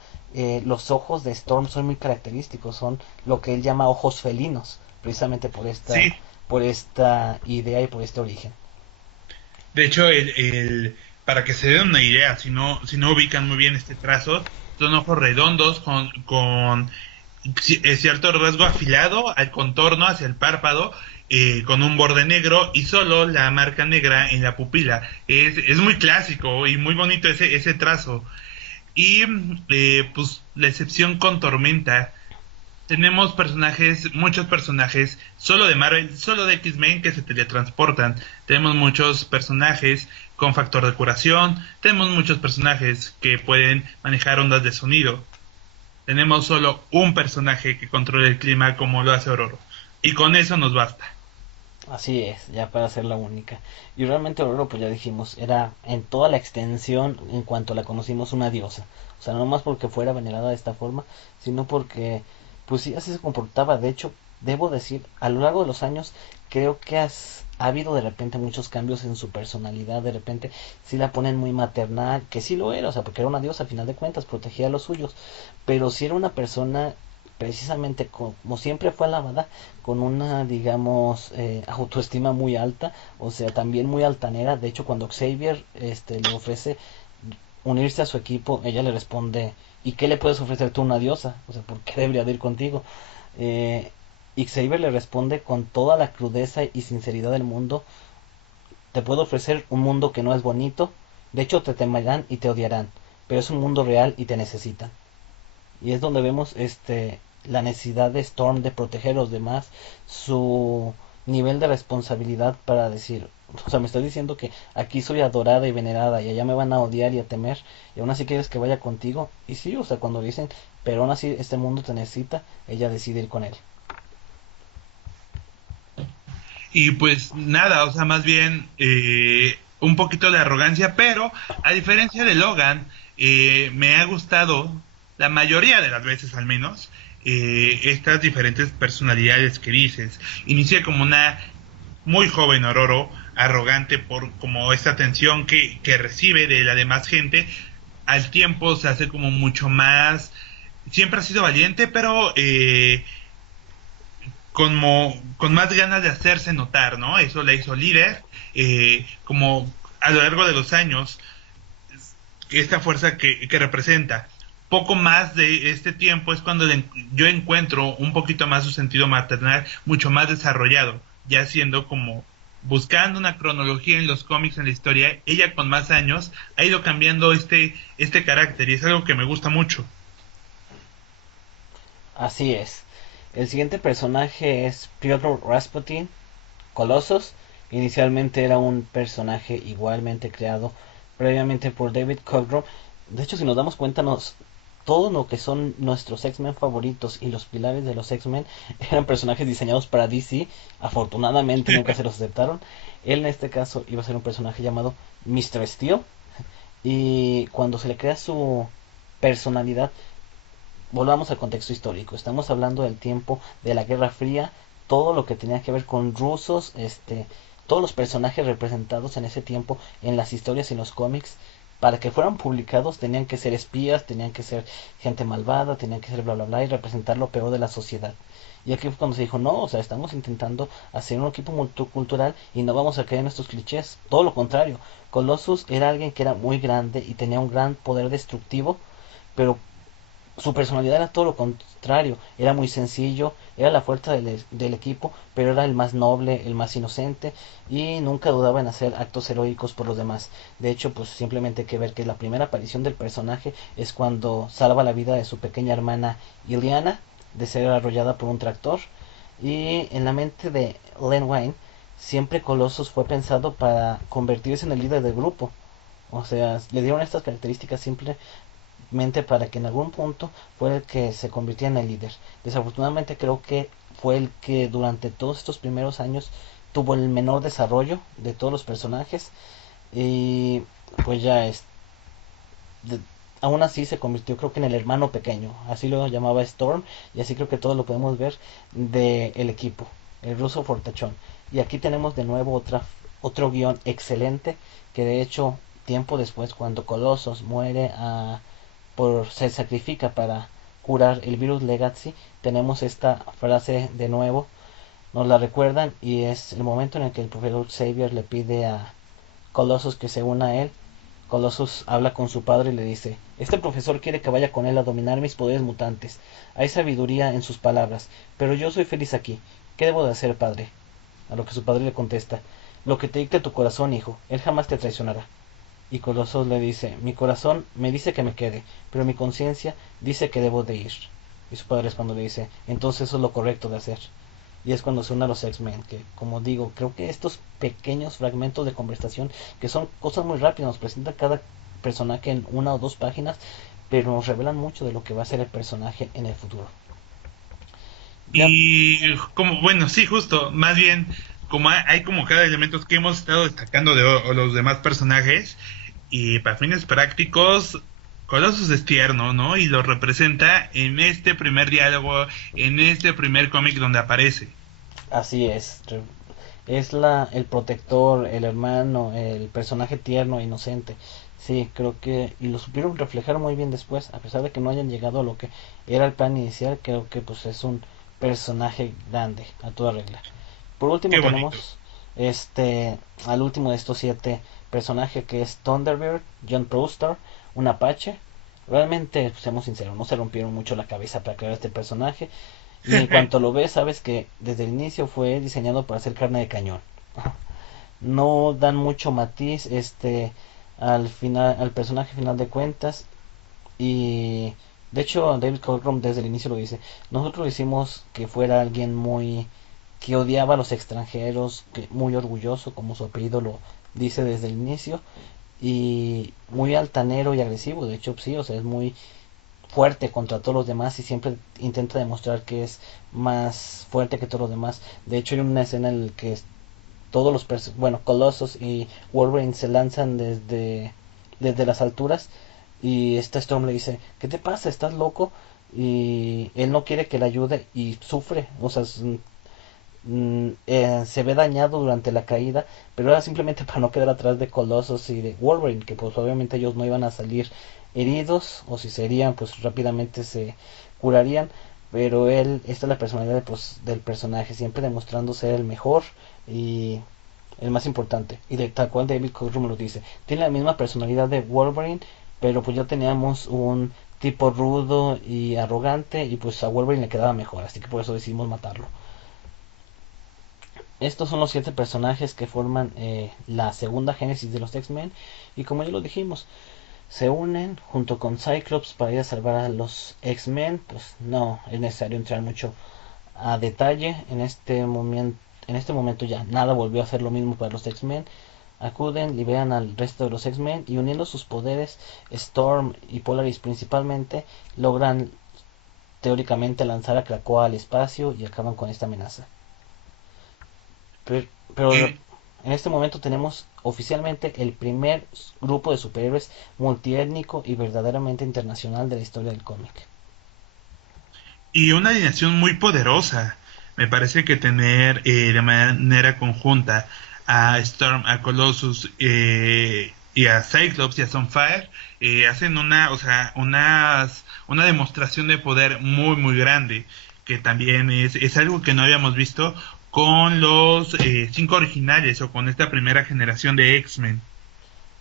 los ojos de Storm son muy característicos, son lo que él llama ojos felinos, precisamente Sí, por esta idea y por este origen. de hecho, para que se den una idea, si no ubican muy bien este trazo, son ojos redondos con cierto rasgo afilado al contorno hacia el párpado, con un borde negro y solo la marca negra en la pupila. Es muy clásico y muy bonito ese trazo. Y pues la excepción con Tormenta. Tenemos muchos personajes, solo de Marvel, solo de X-Men que se teletransportan. Tenemos muchos personajes con factor de curación. Tenemos muchos personajes que pueden manejar ondas de sonido. Tenemos solo un personaje que controla el clima como lo hace Ororo. Y con eso nos basta. Así es, ya para ser la única. Y realmente Aurora, pues ya dijimos, era en toda la extensión, en cuanto la conocimos, una diosa. O sea, no más porque fuera venerada de esta forma, sino porque, pues sí, así se comportaba. De hecho, debo decir, a lo largo de los años, creo que ha habido de repente muchos cambios en su personalidad. De repente, sí la ponen muy maternal, que sí lo era, o sea, porque era una diosa, a final de cuentas, protegía a los suyos. Pero sí era una persona precisamente como siempre fue alabada, con una, digamos, autoestima muy alta, o sea, también muy altanera. De hecho, cuando Xavier le ofrece unirse a su equipo, ella le responde, ¿y qué le puedes ofrecer tú, una diosa? O sea, ¿por qué debería de ir contigo? Eh, y Xavier le responde con toda la crudeza y sinceridad del mundo, te puedo ofrecer un mundo que no es bonito, de hecho te temerán y te odiarán, pero es un mundo real y te necesitan. Y es donde vemos la necesidad de Storm de proteger a los demás, su nivel de responsabilidad para decir, o sea, me estás diciendo que aquí soy adorada y venerada y allá me van a odiar y a temer, y aún así quieres que vaya contigo. Y sí, o sea, cuando dicen, pero aún así este mundo te necesita, ella decide ir con él. Y pues nada, o sea, más bien un poquito de arrogancia, pero a diferencia de Logan, me ha gustado, la mayoría de las veces al menos, estas diferentes personalidades que dices. Inicia como una muy joven Ororo, arrogante por como esta atención que recibe de la demás gente, al tiempo se hace como mucho más, siempre ha sido valiente, pero con más ganas de hacerse notar, ¿no? Eso la hizo líder, como a lo largo de los años, esta fuerza que representa. Poco más de este tiempo es cuando yo encuentro un poquito más su sentido maternal, mucho más desarrollado, ya siendo como buscando una cronología en los cómics, en la historia, ella con más años ha ido cambiando este carácter y es algo que me gusta mucho. Así es. El siguiente personaje es Pyotr Rasputin, Colossus, Inicialmente era un personaje igualmente creado previamente por David Cockrum. De hecho, si nos damos cuenta, todo lo que son nuestros X-Men favoritos y los pilares de los X-Men eran personajes diseñados para DC. Afortunadamente nunca se los aceptaron. Él en este caso iba a ser un personaje llamado Mr. Steel. Y cuando se le crea su personalidad, volvamos al contexto histórico. Estamos hablando del tiempo de la Guerra Fría, todo lo que tenía que ver con rusos, todos los personajes representados en ese tiempo en las historias y en los cómics, para que fueran publicados tenían que ser espías, tenían que ser gente malvada, tenían que ser bla bla bla y representar lo peor de la sociedad. Y aquí fue cuando se dijo, no, o sea, estamos intentando hacer un equipo multicultural y no vamos a caer en estos clichés. Todo lo contrario, Colossus era alguien que era muy grande y tenía un gran poder destructivo, pero su personalidad era todo lo contrario, era muy sencillo, era la fuerza del equipo, pero era el más noble, el más inocente y nunca dudaba en hacer actos heroicos por los demás. De hecho, pues simplemente hay que ver que la primera aparición del personaje es cuando salva la vida de su pequeña hermana Iliana de ser arrollada por un tractor. Y en la mente de Len Wein, siempre Colossus fue pensado para convertirse en el líder del grupo. O sea, le dieron estas características simplemente para que en algún punto fuera el que se convirtiera en el líder. Desafortunadamente creo que fue el que durante todos estos primeros años tuvo el menor desarrollo de todos los personajes y pues ya de- aún así se convirtió creo que en el hermano pequeño, así lo llamaba Storm y así creo que todo lo podemos ver del equipo, el ruso fortachón. Y aquí tenemos de nuevo otro guión excelente que de hecho tiempo después cuando Colossus muere se sacrifica para curar el virus Legacy, tenemos esta frase de nuevo, nos la recuerdan y es el momento en el que el profesor Xavier le pide a Colossus que se una a él. Colossus habla con su padre y le dice, este profesor quiere que vaya con él a dominar mis poderes mutantes. Hay sabiduría en sus palabras, pero yo soy feliz aquí. ¿Qué debo de hacer, padre? A lo que su padre le contesta, lo que te dicte tu corazón, hijo. Él jamás te traicionará. Y Colossus le dice, mi corazón me dice que me quede, pero mi conciencia dice que debo de ir. Y su padre es cuando le dice, entonces eso es lo correcto de hacer. Y es cuando se unen a los X-Men, que como digo, creo que estos pequeños fragmentos de conversación, que son cosas muy rápidas, nos presenta cada personaje en una o dos páginas, pero nos revelan mucho de lo que va a ser el personaje en el futuro. Ya, Y como, bueno, sí, justo, más bien, como hay como cada elemento que hemos estado destacando de los demás personajes, y para fines prácticos, Colossus es tierno, ¿no? Y lo representa en este primer diálogo, en este primer cómic donde aparece. así es. Es el protector, el hermano, el personaje tierno, e inocente. Sí, creo que, y lo supieron reflejar muy bien después, a pesar de que no hayan llegado a lo que era el plan inicial, creo que pues es un personaje grande, a toda regla. Por último Qué bonito. tenemos al último de estos siete personajes que es Thunderbird, John Prouster, un Apache. Realmente, seamos sinceros, no se rompieron mucho la cabeza para crear este personaje. Y en cuanto lo ves, sabes que desde el inicio fue diseñado para hacer carne de cañón. No dan mucho matiz al final, al personaje final de cuentas. Y de hecho, David Cockrum desde el inicio lo dice. Nosotros hicimos que fuera alguien muy que odiaba a los extranjeros, que muy orgulloso, como su apellido lo dice desde el inicio, y muy altanero y agresivo. De hecho, sí, o sea, es muy fuerte contra todos los demás y siempre intenta demostrar que es más fuerte que todos los demás. De hecho, hay una escena en la que todos bueno, Colossus y Wolverine se lanzan desde las alturas y esta Storm le dice, ¿qué te pasa? ¿Estás loco? Y él no quiere que le ayude y sufre, o sea, se ve dañado durante la caída, pero era simplemente para no quedar atrás de Colossus y de Wolverine, que pues obviamente ellos no iban a salir heridos, o si serían, pues rápidamente se curarían, pero esta es la personalidad pues, del personaje, siempre demostrando ser el mejor y el más importante, y de tal cual David Cockrum lo dice, tiene la misma personalidad de Wolverine, pero pues ya teníamos un tipo rudo y arrogante, y pues a Wolverine le quedaba mejor, así que por eso decidimos matarlo. Estos son los siete personajes que forman la segunda génesis de los X-Men. Y como ya lo dijimos, se unen junto con Cyclops para ir a salvar a los X-Men. Pues no es necesario entrar mucho a detalle en este momento. en este momento ya nada volvió a ser lo mismo para los X-Men. Acuden, liberan al resto de los X-Men y uniendo sus poderes, Storm y Polaris principalmente, logran teóricamente lanzar a Krakoa al espacio y acaban con esta amenaza. Pero Eh, en este momento tenemos oficialmente el primer grupo de superhéroes multiétnico y verdaderamente internacional de la historia del cómic. y una alineación muy poderosa. Me parece que tener de manera conjunta a Storm, a Colossus y a Cyclops y a Sunfire hacen o sea, una demostración de poder muy muy grande, que también es algo que no habíamos visto con los cinco originales o con esta primera generación de X-Men.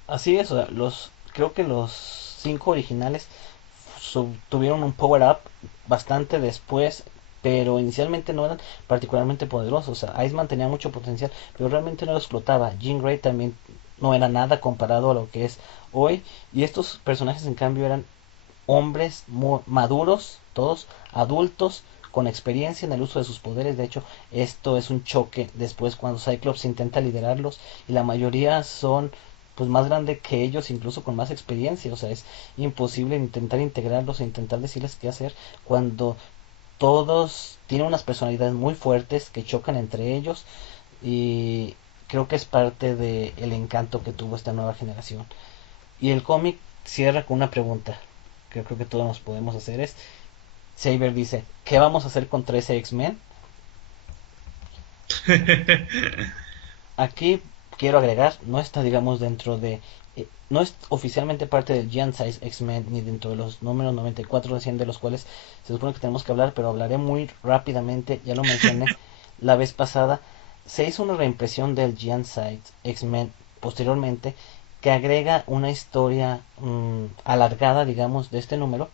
Así es, o sea, creo que los cinco originales tuvieron un power up bastante después, pero inicialmente no eran particularmente poderosos. O sea, Iceman tenía mucho potencial, pero realmente no lo explotaba. Jean Grey también no era nada comparado a lo que es hoy, y estos personajes en cambio eran hombres maduros, todos adultos, con experiencia en el uso de sus poderes. De hecho, esto es un choque después cuando Cyclops intenta liderarlos y la mayoría son pues más grande que ellos, incluso con más experiencia. O sea, es imposible intentar integrarlos e intentar decirles qué hacer cuando todos tienen unas personalidades muy fuertes que chocan entre ellos, y creo que es parte del encanto que tuvo esta nueva generación. Y el cómic cierra con una pregunta que creo que todos nos podemos hacer, es: Saber dice, ¿qué vamos a hacer contra ese X-Men? Aquí quiero agregar, no está digamos dentro de, no es oficialmente parte del Giant Size X-Men ni dentro de los números 94 recién de los cuales se supone que tenemos que hablar, pero hablaré muy rápidamente, ya lo mencioné la vez pasada. Se hizo una reimpresión del Giant Size X-Men posteriormente que agrega una historia alargada, digamos, de este número,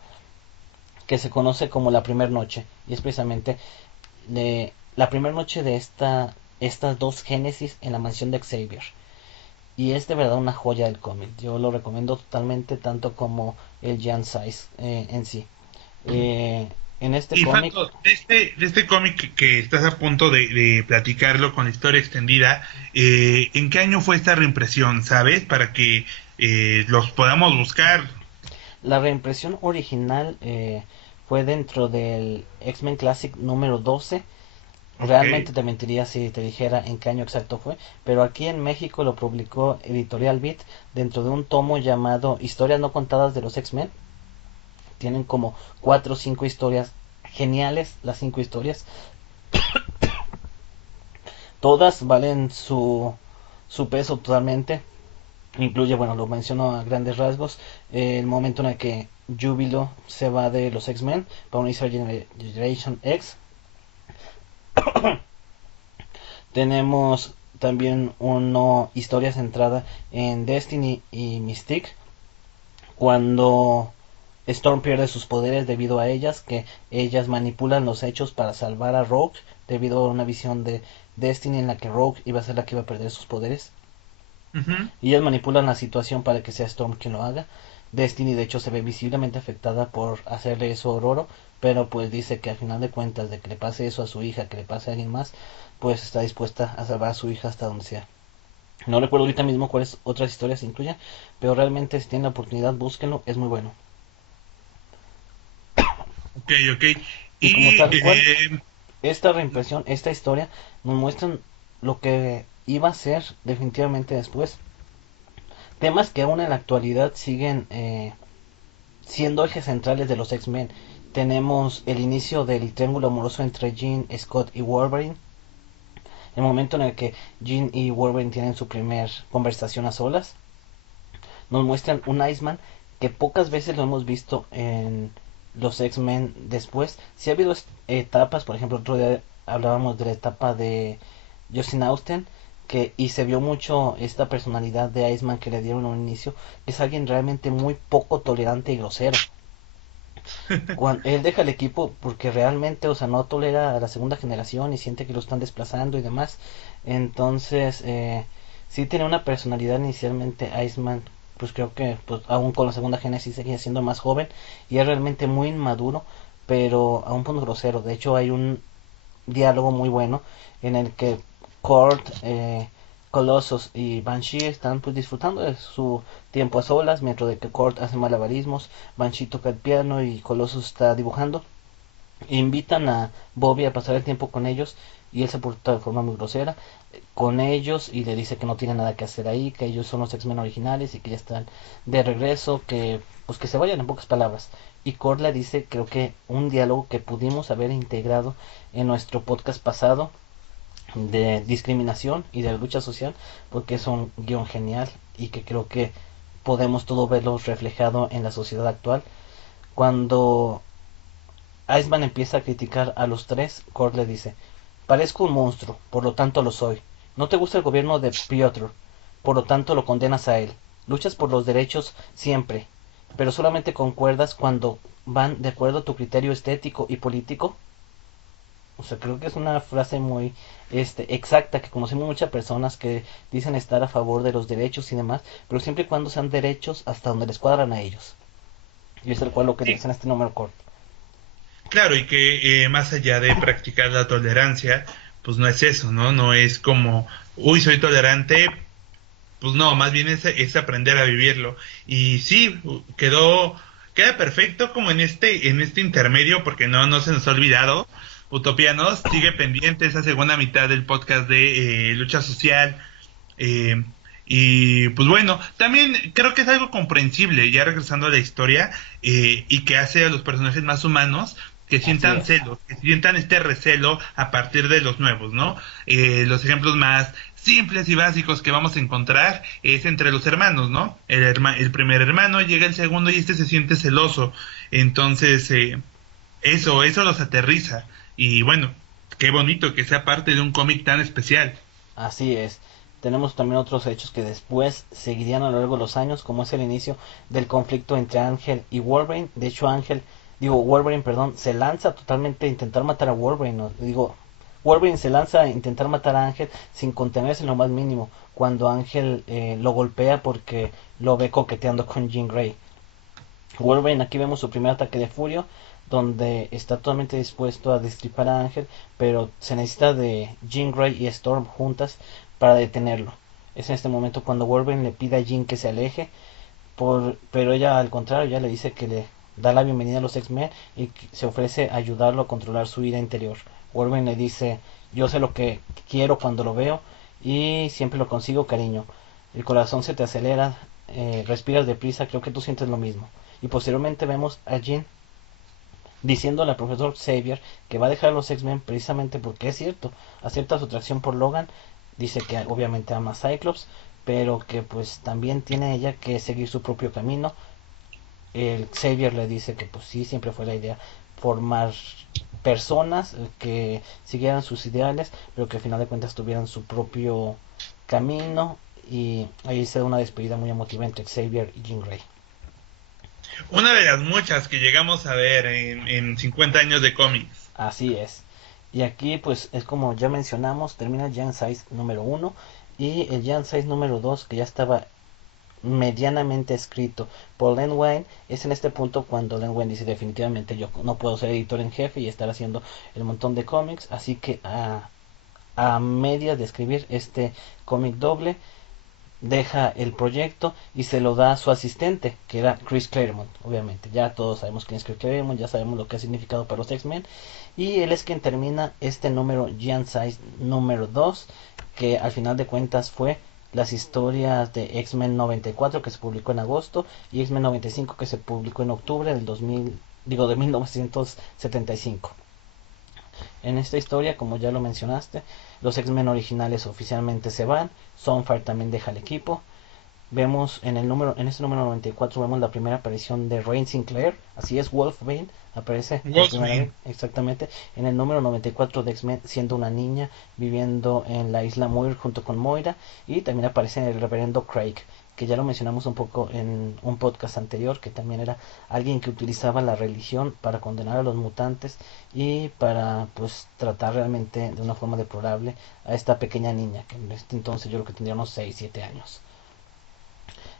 que se conoce como la primera noche, y es precisamente la primera noche de estas dos génesis en la mansión de Xavier. Y es de verdad una joya del cómic. Yo lo recomiendo totalmente, tanto como el Jan Size en sí. Eh, en este Y cómic, Fato, de este cómic que estás a punto de platicarlo con la historia extendida, ¿en qué año fue esta reimpresión, sabes? Para que los podamos buscar. la reimpresión original fue dentro del X-Men Classic número 12. Ok. Realmente te mentiría si te dijera en qué año exacto fue, pero aquí en México lo publicó Editorial Beat dentro de un tomo llamado Historias no contadas de los X-Men. Tienen como cuatro o cinco historias geniales, las cinco historias. Todas valen su peso totalmente. Incluye, bueno, lo menciono a grandes rasgos, el momento en el que Júbilo se va de los X-Men para unirse a Generation X. Tenemos también una historia centrada en Destiny y Mystique, cuando Storm pierde sus poderes debido a ellas, que ellas manipulan los hechos para salvar a Rogue, debido a una visión de Destiny en la que Rogue iba a ser la que iba a perder sus poderes. Ujú. Y ellas manipulan la situación para que sea Storm quien lo haga. Destiny de hecho se ve visiblemente afectada por hacerle eso a Ororo, pero pues dice que al final de cuentas de que le pase eso a su hija, que le pase a alguien más, pues está dispuesta a salvar a su hija hasta donde sea. No recuerdo ahorita mismo cuáles otras historias se incluyen, pero realmente si tienen la oportunidad búsquenlo, es muy bueno. Ok, ok. Y como Y tal cual, esta reimpresión, esta historia, nos muestran lo que iba a ser definitivamente después. Temas que aún en la actualidad siguen siendo ejes centrales de los X-Men. Tenemos el inicio del triángulo amoroso entre Jean, Scott y Wolverine. El momento en el que Jean y Wolverine tienen su primer conversación a solas. Nos muestran un Iceman que pocas veces lo hemos visto en los X-Men después. Si ha habido etapas, por ejemplo, otro día hablábamos de la etapa de Justin Austen, y se vio mucho esta personalidad de Iceman que le dieron a un inicio, que es alguien realmente muy poco tolerante y grosero. Cuando él deja el equipo porque realmente, o sea, no tolera a la segunda generación y siente que lo están desplazando y demás. Entonces, sí tiene una personalidad inicialmente Iceman, pues creo que pues aún con la segunda generación seguía siendo más joven y es realmente muy inmaduro, pero a un punto grosero. De hecho, hay un diálogo muy bueno en el que Kurt, Colossus y Banshee están pues disfrutando de su tiempo a solas, mientras de que Kurt hace malabarismos, Banshee toca el piano y Colossus está dibujando. Invitan a Bobby a pasar el tiempo con ellos y él se porta de forma muy grosera con ellos y le dice que no tiene nada que hacer ahí, que ellos son los X-Men originales y que ya están de regreso, que pues que se vayan en pocas palabras. Y Kurt le dice, creo que un diálogo que pudimos haber integrado en nuestro podcast pasado de discriminación y de lucha social, porque es un guión genial y que creo que podemos todo verlo reflejado en la sociedad actual. Cuando Iceman empieza a criticar a los tres, Kurt le dice, parezco un monstruo, por lo tanto lo soy. No te gusta el gobierno de Piotr, por lo tanto lo condenas a él. Luchas por los derechos siempre, pero solamente concuerdas cuando van de acuerdo a tu criterio estético y político. O sea, creo que es una frase muy exacta, que conocemos muchas personas que dicen estar a favor de los derechos y demás, pero siempre y cuando sean derechos hasta donde les cuadran a ellos. Y es el cual lo que Sí, dicen este número corto. claro, y que más allá de practicar la tolerancia, pues no es eso, ¿no? No es como, uy, soy tolerante, pues no, más bien es aprender a vivirlo. Y sí, queda perfecto como en este intermedio, porque no se nos ha olvidado. Utopianos sigue pendiente esa segunda mitad del podcast de lucha social. eh, y pues bueno, también creo que es algo comprensible, ya regresando a la historia, y que hace a los personajes más humanos que Así sientan es. celos, que sientan este recelo a partir de los nuevos, ¿no? Los ejemplos más simples y básicos que vamos a encontrar es entre los hermanos, ¿no? El primer hermano llega el segundo y este se siente celoso. Entonces, eso los aterriza. Y bueno, qué bonito que sea parte de un cómic tan especial. Así es. Tenemos también otros hechos que después seguirían a lo largo de los años, como es el inicio del conflicto entre Ángel y Wolverine. De hecho, Wolverine, perdón, se lanza totalmente a intentar matar a Wolverine. ¿No? Wolverine se lanza a intentar matar a Ángel sin contenerse en lo más mínimo, cuando Ángel lo golpea porque lo ve coqueteando con Jean Grey. Wolverine, aquí vemos su primer ataque de furia, donde está totalmente dispuesto a destripar a Ángel, pero se necesita de Jean Grey y Storm juntas para detenerlo. Es en este momento cuando Wolverine le pide a Jean que se aleje, pero ella al contrario ya le dice que le da la bienvenida a los X-Men y que se ofrece a ayudarlo a controlar su ira interior. Wolverine le dice, yo sé lo que quiero cuando lo veo y siempre lo consigo, cariño. El corazón se te acelera, respiras deprisa, creo que tú sientes lo mismo. Y posteriormente vemos a Jean diciéndole al profesor Xavier que va a dejar a los X-Men precisamente porque es cierto, acepta su atracción por Logan, dice que obviamente ama a Cyclops, pero que pues también tiene ella que seguir su propio camino. El Xavier le dice que pues sí, siempre fue la idea formar personas que siguieran sus ideales, pero que al final de cuentas tuvieran su propio camino, y ahí se da una despedida muy emotiva entre Xavier y Jean Grey. Una de las muchas que llegamos a ver en 50 años de cómics. Así es. Y aquí pues es como ya mencionamos, termina el Giant Size número uno y el Giant Size número 2 que ya estaba medianamente escrito por Len Wein. Es en este punto cuando Len Wein dice definitivamente yo no puedo ser editor en jefe y estar haciendo el montón de cómics, así que a medias de escribir este cómic doble deja el proyecto y se lo da a su asistente, que era Chris Claremont. Obviamente ya todos sabemos quién es Chris Claremont, ya sabemos lo que ha significado para los X-Men, y él es quien termina este número Giant Size número 2, que al final de cuentas fue las historias de X-Men 94 que se publicó en agosto y X-Men 95 que se publicó en octubre del 2000, de 1975. En esta historia, como ya lo mencionaste, los X-Men originales oficialmente se van, Sunfire también deja el equipo. Vemos en este número 94 vemos la primera aparición de Rain Sinclair, así es, Wolfbane aparece por primera vez Wolverine. exactamente en el número 94 de X-Men siendo una niña viviendo en la isla Muir junto con Moira, y también aparece el reverendo Craig, que ya lo mencionamos un poco en un podcast anterior, que también era alguien que utilizaba la religión para condenar a los mutantes y para pues tratar realmente de una forma deplorable a esta pequeña niña, que en este entonces yo creo que tendría unos 6 7 años.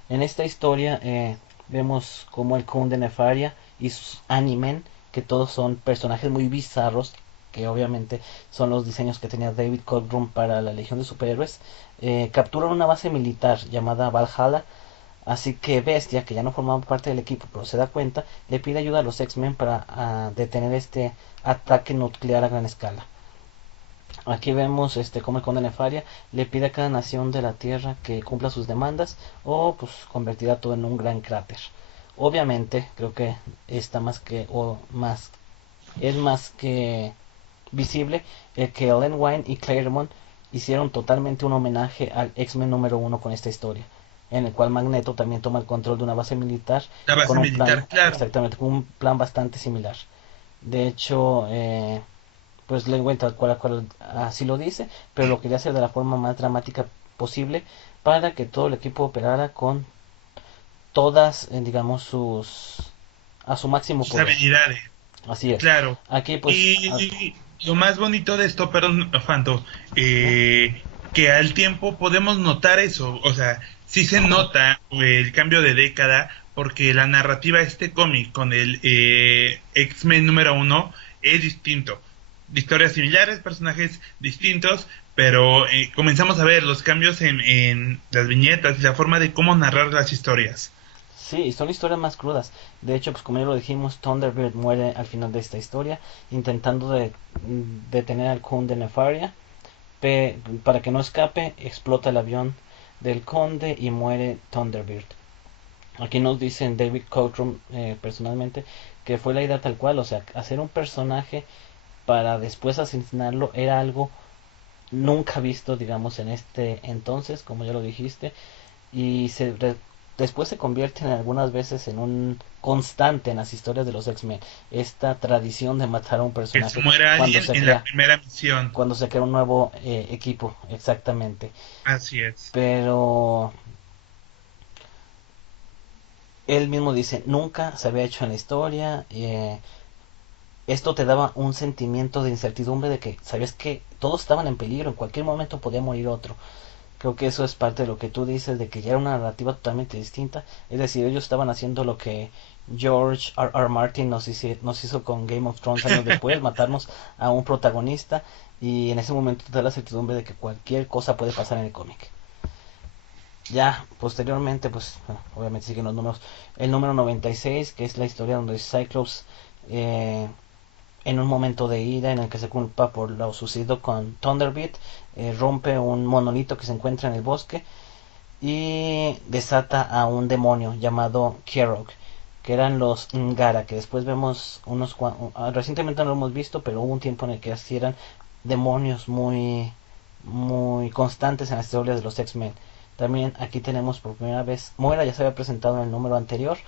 En esta historia vemos como el Conde de Nefaria y sus Animen, que todos son personajes muy bizarros, que obviamente son los diseños que tenía David Cockrum para la Legión de Superhéroes, capturan una base militar llamada Valhalla. Así que Bestia, que ya no formaba parte del equipo, pero se da cuenta, le pide ayuda a los X-Men para detener este ataque nuclear a gran escala. Aquí vemos cómo el Conde Nefaria le pide a cada nación de la Tierra que cumpla sus demandas o pues convertirá todo en un gran cráter. Obviamente, creo que está es más que visible el que Len Wein y Claremont hicieron totalmente un homenaje al X-Men número uno con esta historia, en el cual Magneto también toma el control de una base militar La con base un plan, militar, claro. exactamente, con un plan bastante similar. De hecho, pues Len Wein tal cual así lo dice, pero lo quería hacer de la forma más dramática posible para que todo el equipo operara con todas, digamos, a su máximo Sus poder. habilidades, Así es. claro. Aquí pues, Y lo más bonito de esto, perdón, Fanto, ¿sí? que al tiempo podemos notar eso, o sea, sí se nota el cambio de década, porque la narrativa de este cómic con el X-Men número uno es distinto. Historias similares, personajes distintos, pero comenzamos a ver los cambios en las viñetas y la forma de cómo narrar las historias. Sí, son historias más crudas. De hecho, pues como ya lo dijimos, Thunderbird muere al final de esta historia, intentando detener al conde Nefaria. Para que no escape, explota el avión del conde y muere Thunderbird. Aquí nos dicen David Cockrum personalmente que fue la idea tal cual, o sea, hacer un personaje para después asesinarlo era algo nunca visto, digamos, en este entonces, como ya lo dijiste, y después se convierte en algunas veces en un constante en las historias de los X-Men, esta tradición de matar a un Que se personaje muera cuando alguien se en la crea primera misión. un nuevo equipo, exactamente. Así es. Pero él mismo dice, nunca se había hecho en la historia, esto te daba un sentimiento de incertidumbre de que sabías que todos estaban en peligro, en cualquier momento podía morir otro. Creo que eso es parte de lo que tú dices, de que ya era una narrativa totalmente distinta. Es decir, ellos estaban haciendo lo que George R. R. Martin nos hizo con Game of Thrones años después, matarnos a un protagonista y en ese momento te da la certidumbre de que cualquier cosa puede pasar en el cómic. Ya posteriormente, pues obviamente siguen los números. El número 96, que es la historia donde Cyclops, eh, en un momento de ira en el que se culpa por lo sucedido con Thunderbird, rompe un monolito que se encuentra en el bosque y desata a un demonio llamado Kierog, que eran los Ngara, que después vemos recientemente no lo hemos visto, pero hubo un tiempo en el que así eran demonios muy constantes en las historias de los X-Men. También aquí tenemos por primera vez, Moira ya se había presentado en el número anterior,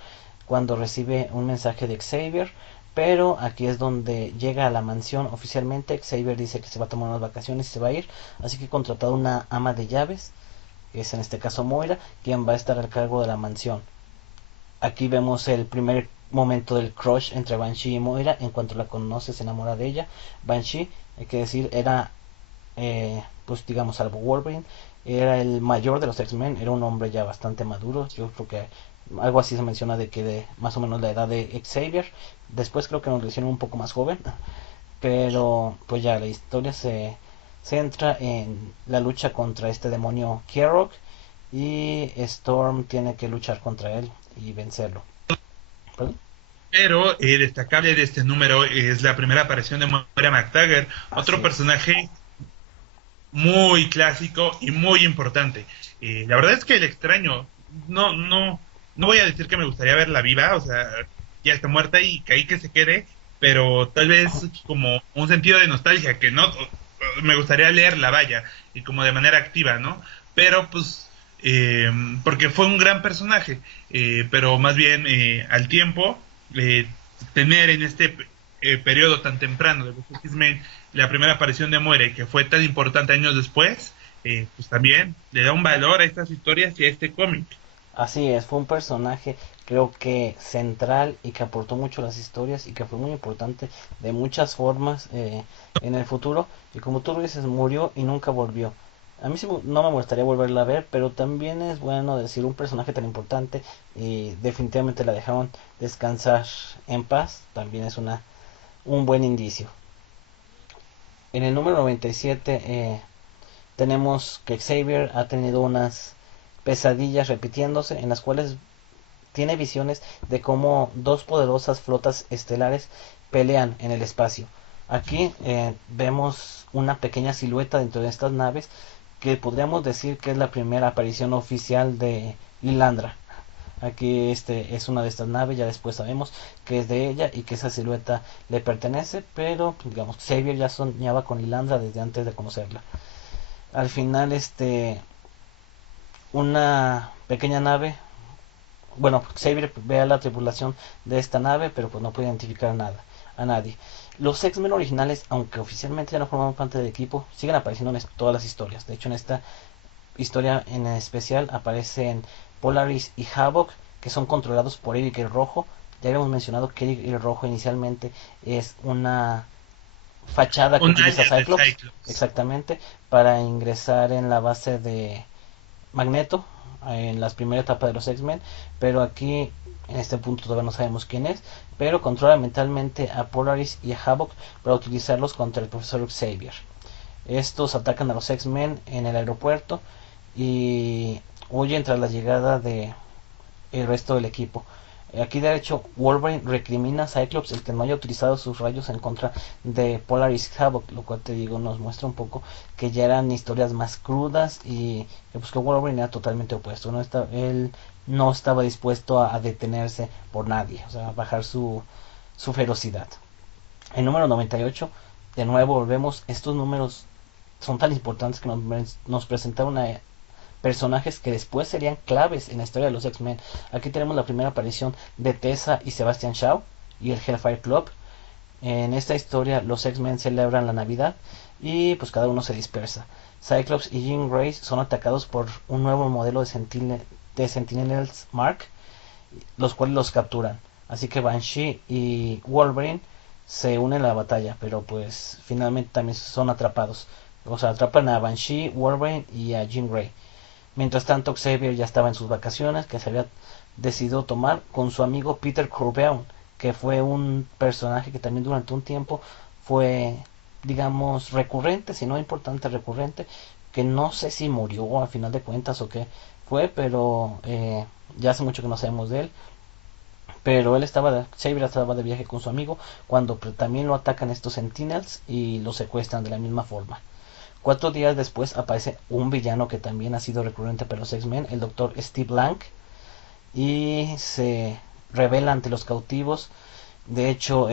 cuando recibe un mensaje de Xavier, pero aquí es donde llega a la mansión oficialmente. Xavier dice que se va a tomar unas vacaciones y se va a ir, así que ha contratado una ama de llaves, que es en este caso Moira, quien va a estar al cargo de la mansión. Aquí vemos el primer momento del crush entre Banshee y Moira. En cuanto la conoce, se enamora de ella. Banshee, hay que decir, era, pues digamos, salvo Wolverine, era el mayor de los X-Men, era un hombre ya bastante maduro. Yo creo que algo así se menciona de que de más o menos la edad de Xavier. Después creo que nos lo hicieron un poco más joven, pero pues ya la historia se centra en la lucha contra este demonio Kierog y Storm tiene que luchar contra él y vencerlo. ¿Perdón? Pero destacable de este número es la primera aparición de Moira MacTaggert, Así otro es. personaje muy clásico y muy importante. La verdad es que el extraño, no voy a decir que me gustaría verla viva, o sea, ya está muerta y que ahí que se quede, pero tal vez como un sentido de nostalgia, que no, me gustaría leerla, vaya, y como de manera activa, ¿no? Pero pues, porque fue un gran personaje, pero más bien al tiempo, tener en este periodo tan temprano de los X-Men la primera aparición de Muere, que fue tan importante años después, pues también le da un valor a estas historias y a este cómic. Así es, fue un personaje creo que central y que aportó mucho a las historias y que fue muy importante de muchas formas en el futuro. Y como tú lo dices, murió y nunca volvió. A mí sí no me gustaría volverla a ver, pero también es bueno decir un personaje tan importante y definitivamente la dejaron descansar en paz. También es un buen indicio. En el número 97 tenemos que Xavier ha tenido unas pesadillas repitiéndose en las cuales tiene visiones de cómo dos poderosas flotas estelares pelean en el espacio. Aquí vemos una pequeña silueta dentro de estas naves que podríamos decir que es la primera aparición oficial de Lilandra. Aquí es una de estas naves, ya después sabemos que es de ella y que esa silueta le pertenece, pero digamos Xavier ya soñaba con Lilandra desde antes de conocerla. Al final una pequeña nave, bueno, Xavier ve a la tripulación de esta nave, pero pues no puede identificar a nadie. Los X-Men originales, aunque oficialmente ya no forman parte del equipo, siguen apareciendo en todas las historias. De hecho, en esta historia en especial aparecen Polaris y Havoc, que son controlados por Eric el Rojo. Ya habíamos mencionado que Eric el Rojo inicialmente es una fachada que Un utiliza alias de Cyclops, Cyclops. exactamente, para ingresar en la base de Magneto en las primeras etapas de los X-Men, pero aquí en este punto todavía no sabemos quién es, pero controla mentalmente a Polaris y a Havoc para utilizarlos contra el profesor Xavier. Estos atacan a los X-Men en el aeropuerto y huyen tras la llegada de el resto del equipo. Aquí de hecho Wolverine recrimina a Cyclops el que no haya utilizado sus rayos en contra de Polaris Havoc, lo cual te digo nos muestra un poco que ya eran historias más crudas y pues que Wolverine era totalmente opuesto, él no estaba dispuesto a detenerse por nadie, o sea, a bajar su ferocidad. El número 98, de nuevo volvemos, estos números son tan importantes que nos presentaron a personajes que después serían claves en la historia de los X-Men. Aquí tenemos la primera aparición de Tessa y Sebastian Shaw y el Hellfire Club. En esta historia los X-Men celebran la Navidad y pues cada uno se dispersa. Cyclops y Jean Grey son atacados por un nuevo modelo de Sentinels Mark, los cuales los capturan. Así que Banshee y Wolverine se unen a la batalla, pero pues finalmente también son atrapados. O sea, atrapan a Banshee, Wolverine y a Jean Grey. Mientras tanto, Xavier ya estaba en sus vacaciones, que se había decidido tomar con su amigo Peter Corbeau, que fue un personaje que también durante un tiempo fue, digamos, recurrente, si no importante, recurrente, que no sé si murió a final de cuentas o qué fue, pero ya hace mucho que no sabemos de él. Pero Xavier estaba de viaje con su amigo cuando también lo atacan estos Sentinels y lo secuestran de la misma forma. 4 días después aparece un villano que también ha sido recurrente para los X-Men, el Dr. Steve Lang, y se revela ante los cautivos. De hecho,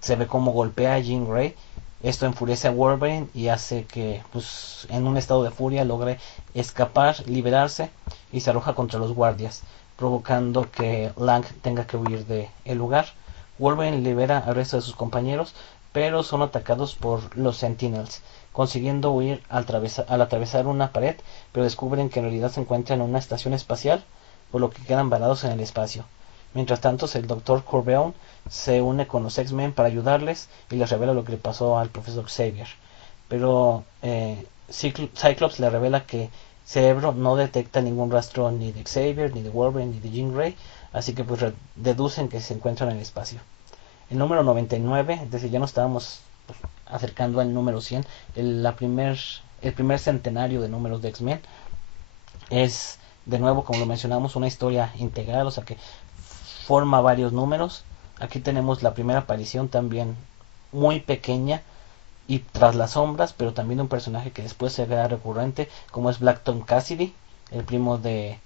se ve como golpea a Jean Grey. Esto enfurece a Wolverine y hace que, pues, en un estado de furia logre escapar, liberarse y se arroja contra los guardias, provocando que Lang tenga que huir del lugar. Wolverine libera al resto de sus compañeros, pero son atacados por los Sentinels, consiguiendo huir al atravesar una pared, pero descubren que en realidad se encuentran en una estación espacial, por lo que quedan varados en el espacio. Mientras tanto, el Dr. Corbeau se une con los X-Men para ayudarles y les revela lo que le pasó al profesor Xavier. Pero Cyclops le revela que Cerebro no detecta ningún rastro ni de Xavier, ni de Wolverine, ni de Jean Grey, así que pues deducen que se encuentran en el espacio. El número 99, es decir, ya nos estábamos pues, acercando al número 100, el primer centenario de números de X-Men, es de nuevo, como lo mencionamos, una historia integral, o sea que forma varios números. Aquí tenemos la primera aparición también muy pequeña y tras las sombras, pero también un personaje que después se verá recurrente, como es Black Tom Cassidy, el primo de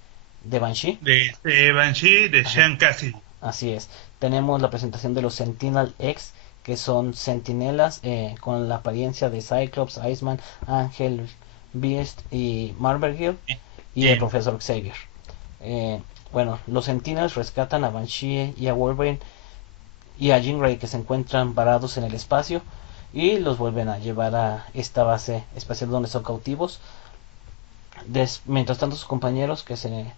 Banshee. De Banshee, de Ajá, Sean Cassidy. así es. Tenemos la presentación de los Sentinel X, que son sentinelas con la apariencia de Cyclops, Iceman, Ángel, Beast y Marvel y el Sí. profesor Xavier. Eh, bueno, los Sentinels rescatan a Banshee y a Wolverine y a Jean Grey, que se encuentran varados en el espacio, y los vuelven a llevar a esta base espacial donde son cautivos. Mientras tanto, sus compañeros que se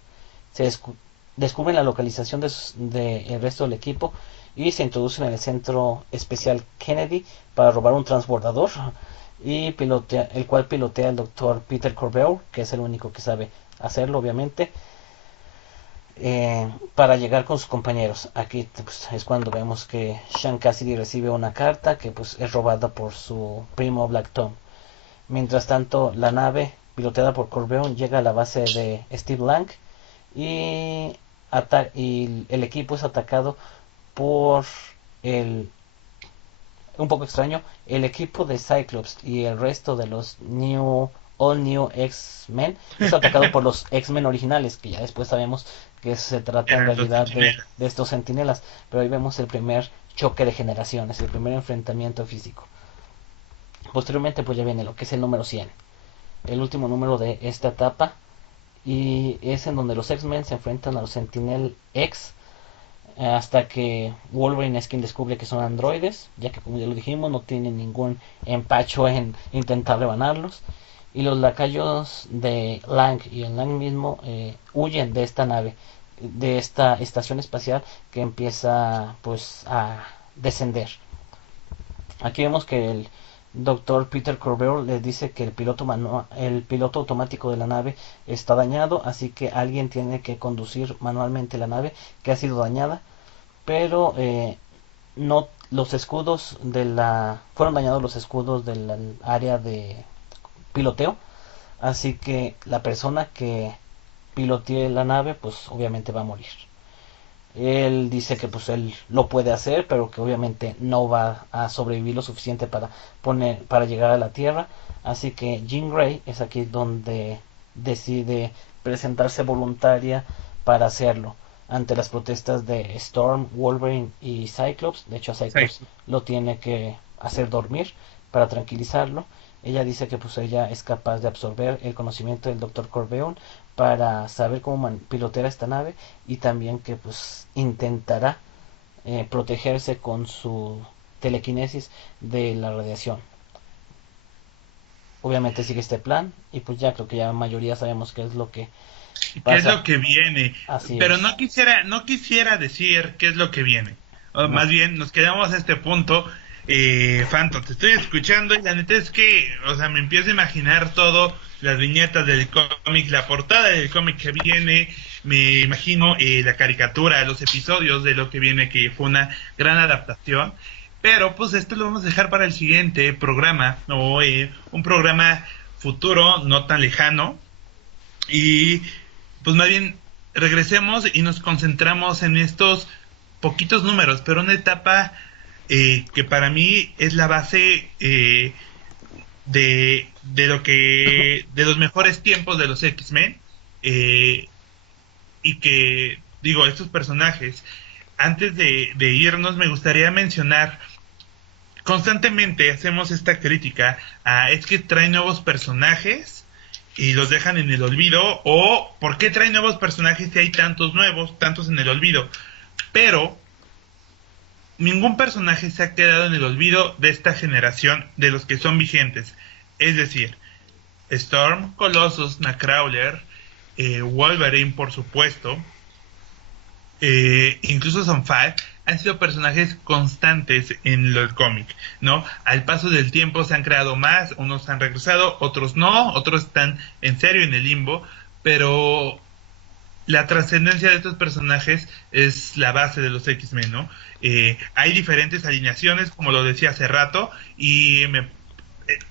descubren la localización de el resto del equipo y se introducen en el centro especial Kennedy para robar un transbordador y el cual pilotea el doctor Peter Corbeau, que es el único que sabe hacerlo, obviamente. para llegar con sus compañeros. Aquí pues, es cuando vemos que Sean Cassidy recibe una carta que pues es robada por su primo Black Tom. Mientras tanto, la nave piloteada por Corbeon llega a la base de Steve Lang y, y el equipo es atacado por el un poco extraño, el equipo de Cyclops y el resto de los All New X-Men es atacado por los X-Men originales, que ya después sabemos que se trata en Eran los realidad centinelas. de estos centinelas, pero ahí vemos el primer choque de generaciones, el primer enfrentamiento físico. Posteriormente pues ya viene lo que es el número 100, el último número de esta etapa, y es en donde los X-Men se enfrentan a los Sentinel X, hasta que Wolverine es quien descubre que son androides, ya que como ya lo dijimos no tienen ningún empacho en intentar rebanarlos, y los lacayos de Lang y el Lang mismo huyen de esta nave, de esta estación espacial que empieza pues a descender. Aquí vemos que el doctor Peter Corbeau les dice que el piloto automático de la nave está dañado, así que alguien tiene que conducir manualmente la nave que ha sido dañada, pero no los escudos de la fueron dañados los escudos del área de piloteo, así que la persona que pilotee la nave pues obviamente va a morir. Él dice que pues él lo puede hacer, pero que obviamente no va a sobrevivir lo suficiente para llegar a la Tierra, así que Jean Grey es aquí donde decide presentarse voluntaria para hacerlo ante las protestas de Storm, Wolverine y Cyclops. De hecho a Cyclops Sí. lo tiene que hacer dormir para tranquilizarlo. Ella dice que pues ella es capaz de absorber el conocimiento del Dr. Corbeon para saber cómo pilotear esta nave, y también que pues intentará protegerse con su telequinesis de la radiación. Obviamente sigue este plan y pues ya creo que ya la mayoría sabemos qué es lo que ¿Qué es pasa. lo que viene? Así Pero es. no quisiera decir qué es lo que viene. O No. más bien, nos quedamos a este punto. Phantom, te estoy escuchando y la neta es que, o sea, me empiezo a imaginar todo, las viñetas del cómic, la portada del cómic que viene, me imagino la caricatura, los episodios de lo que viene, que fue una gran adaptación. Pero pues esto lo vamos a dejar para el siguiente programa, o un programa futuro, no tan lejano. Y pues más bien regresemos y nos concentramos en estos poquitos números, pero una etapa que para mí es la base de lo que de los mejores tiempos de los X-Men, eh, y que digo, estos personajes, antes de irnos me gustaría mencionar, constantemente hacemos esta crítica a es que traen nuevos personajes y los dejan en el olvido, o por qué traen nuevos personajes si hay tantos nuevos, tantos en el olvido. Pero ningún personaje se ha quedado en el olvido de esta generación, de los que son vigentes. Es decir, Storm, Colossus, Nightcrawler, Wolverine, por supuesto, incluso Sunfire, han sido personajes constantes en el cómic, ¿no? Al paso del tiempo se han creado más, unos han regresado, otros no, otros están en serio en el limbo, pero la trascendencia de estos personajes es la base de los X-Men, ¿no? Hay diferentes alineaciones, como lo decía hace rato, y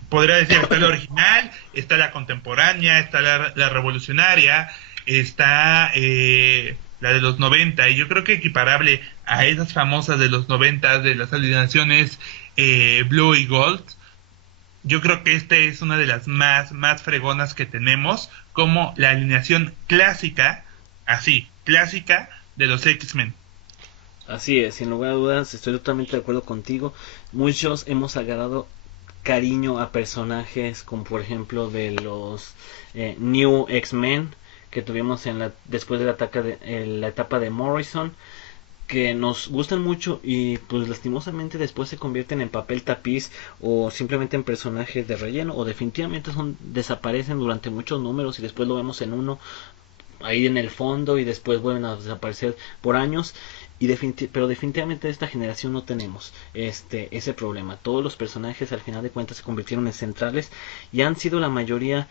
podría decir, está la original, está la contemporánea, está la revolucionaria, está la de los 90, y yo creo que equiparable a esas famosas de los 90, de las alineaciones Blue y Gold. Yo creo que esta es una de las más fregonas que tenemos, como la alineación clásica, así, clásica de los X-Men. Así es, sin lugar a dudas, estoy totalmente de acuerdo contigo. Muchos hemos agarrado cariño a personajes como por ejemplo de los New X-Men que tuvimos después del ataque la etapa de Morrison, que nos gustan mucho y pues lastimosamente después se convierten en papel tapiz o simplemente en personajes de relleno, o definitivamente desaparecen durante muchos números y después lo vemos en uno ahí en el fondo y después vuelven a desaparecer por años. Pero definitivamente de esta generación no tenemos ese problema. Todos los personajes al final de cuentas se convirtieron en centrales y han sido la mayoría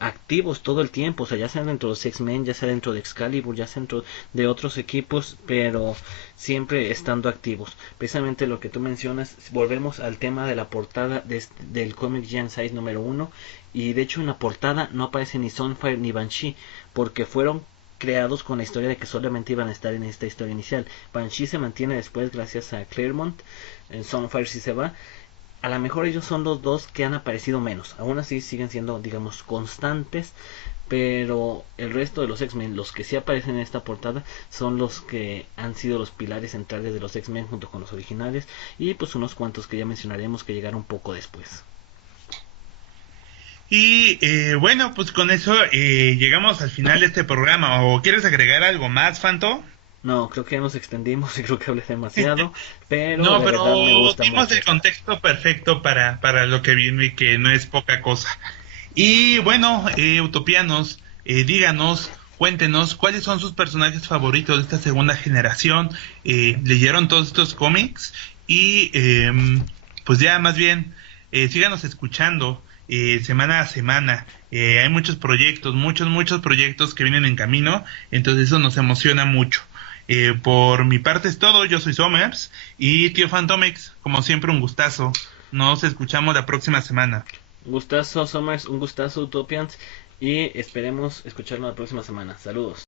activos todo el tiempo, o sea, ya sea dentro de los X-Men, ya sea dentro de Excalibur, ya sea dentro de otros equipos, pero siempre estando activos. Precisamente lo que tú mencionas, volvemos al tema de la portada del Comic Gen Size número 1, y de hecho en la portada no aparece ni Sunfire ni Banshee, porque fueron creados con la historia de que solamente iban a estar en esta historia inicial. Banshee se mantiene después gracias a Claremont, en Sunfire sí se va. A lo mejor ellos son los dos que han aparecido menos. Aún así siguen siendo, digamos, constantes. Pero el resto de los X-Men, los que sí aparecen en esta portada, son los que han sido los pilares centrales de los X-Men junto con los originales. Y pues unos cuantos que ya mencionaremos que llegaron poco después. Y bueno, pues con eso llegamos al final de este programa. ¿O quieres agregar algo más, Fanto? No, creo que ya nos extendimos y creo que hablé demasiado. Pero No, de pero verdad me gusta dimos mucho el contexto perfecto para lo que viene y que no es poca cosa. Y bueno, utopianos, díganos, cuéntenos cuáles son sus personajes favoritos de esta segunda generación. ¿Leyeron todos estos cómics? Y pues ya más bien, síganos escuchando semana a semana. Hay muchos proyectos, muchos proyectos que vienen en camino, entonces eso nos emociona mucho. Por mi parte es todo, yo soy Somers y tío Fantomex, como siempre un gustazo. Nos escuchamos la próxima semana. Un gustazo, Somers, un gustazo, Utopians. Y esperemos escucharnos la próxima semana. Saludos.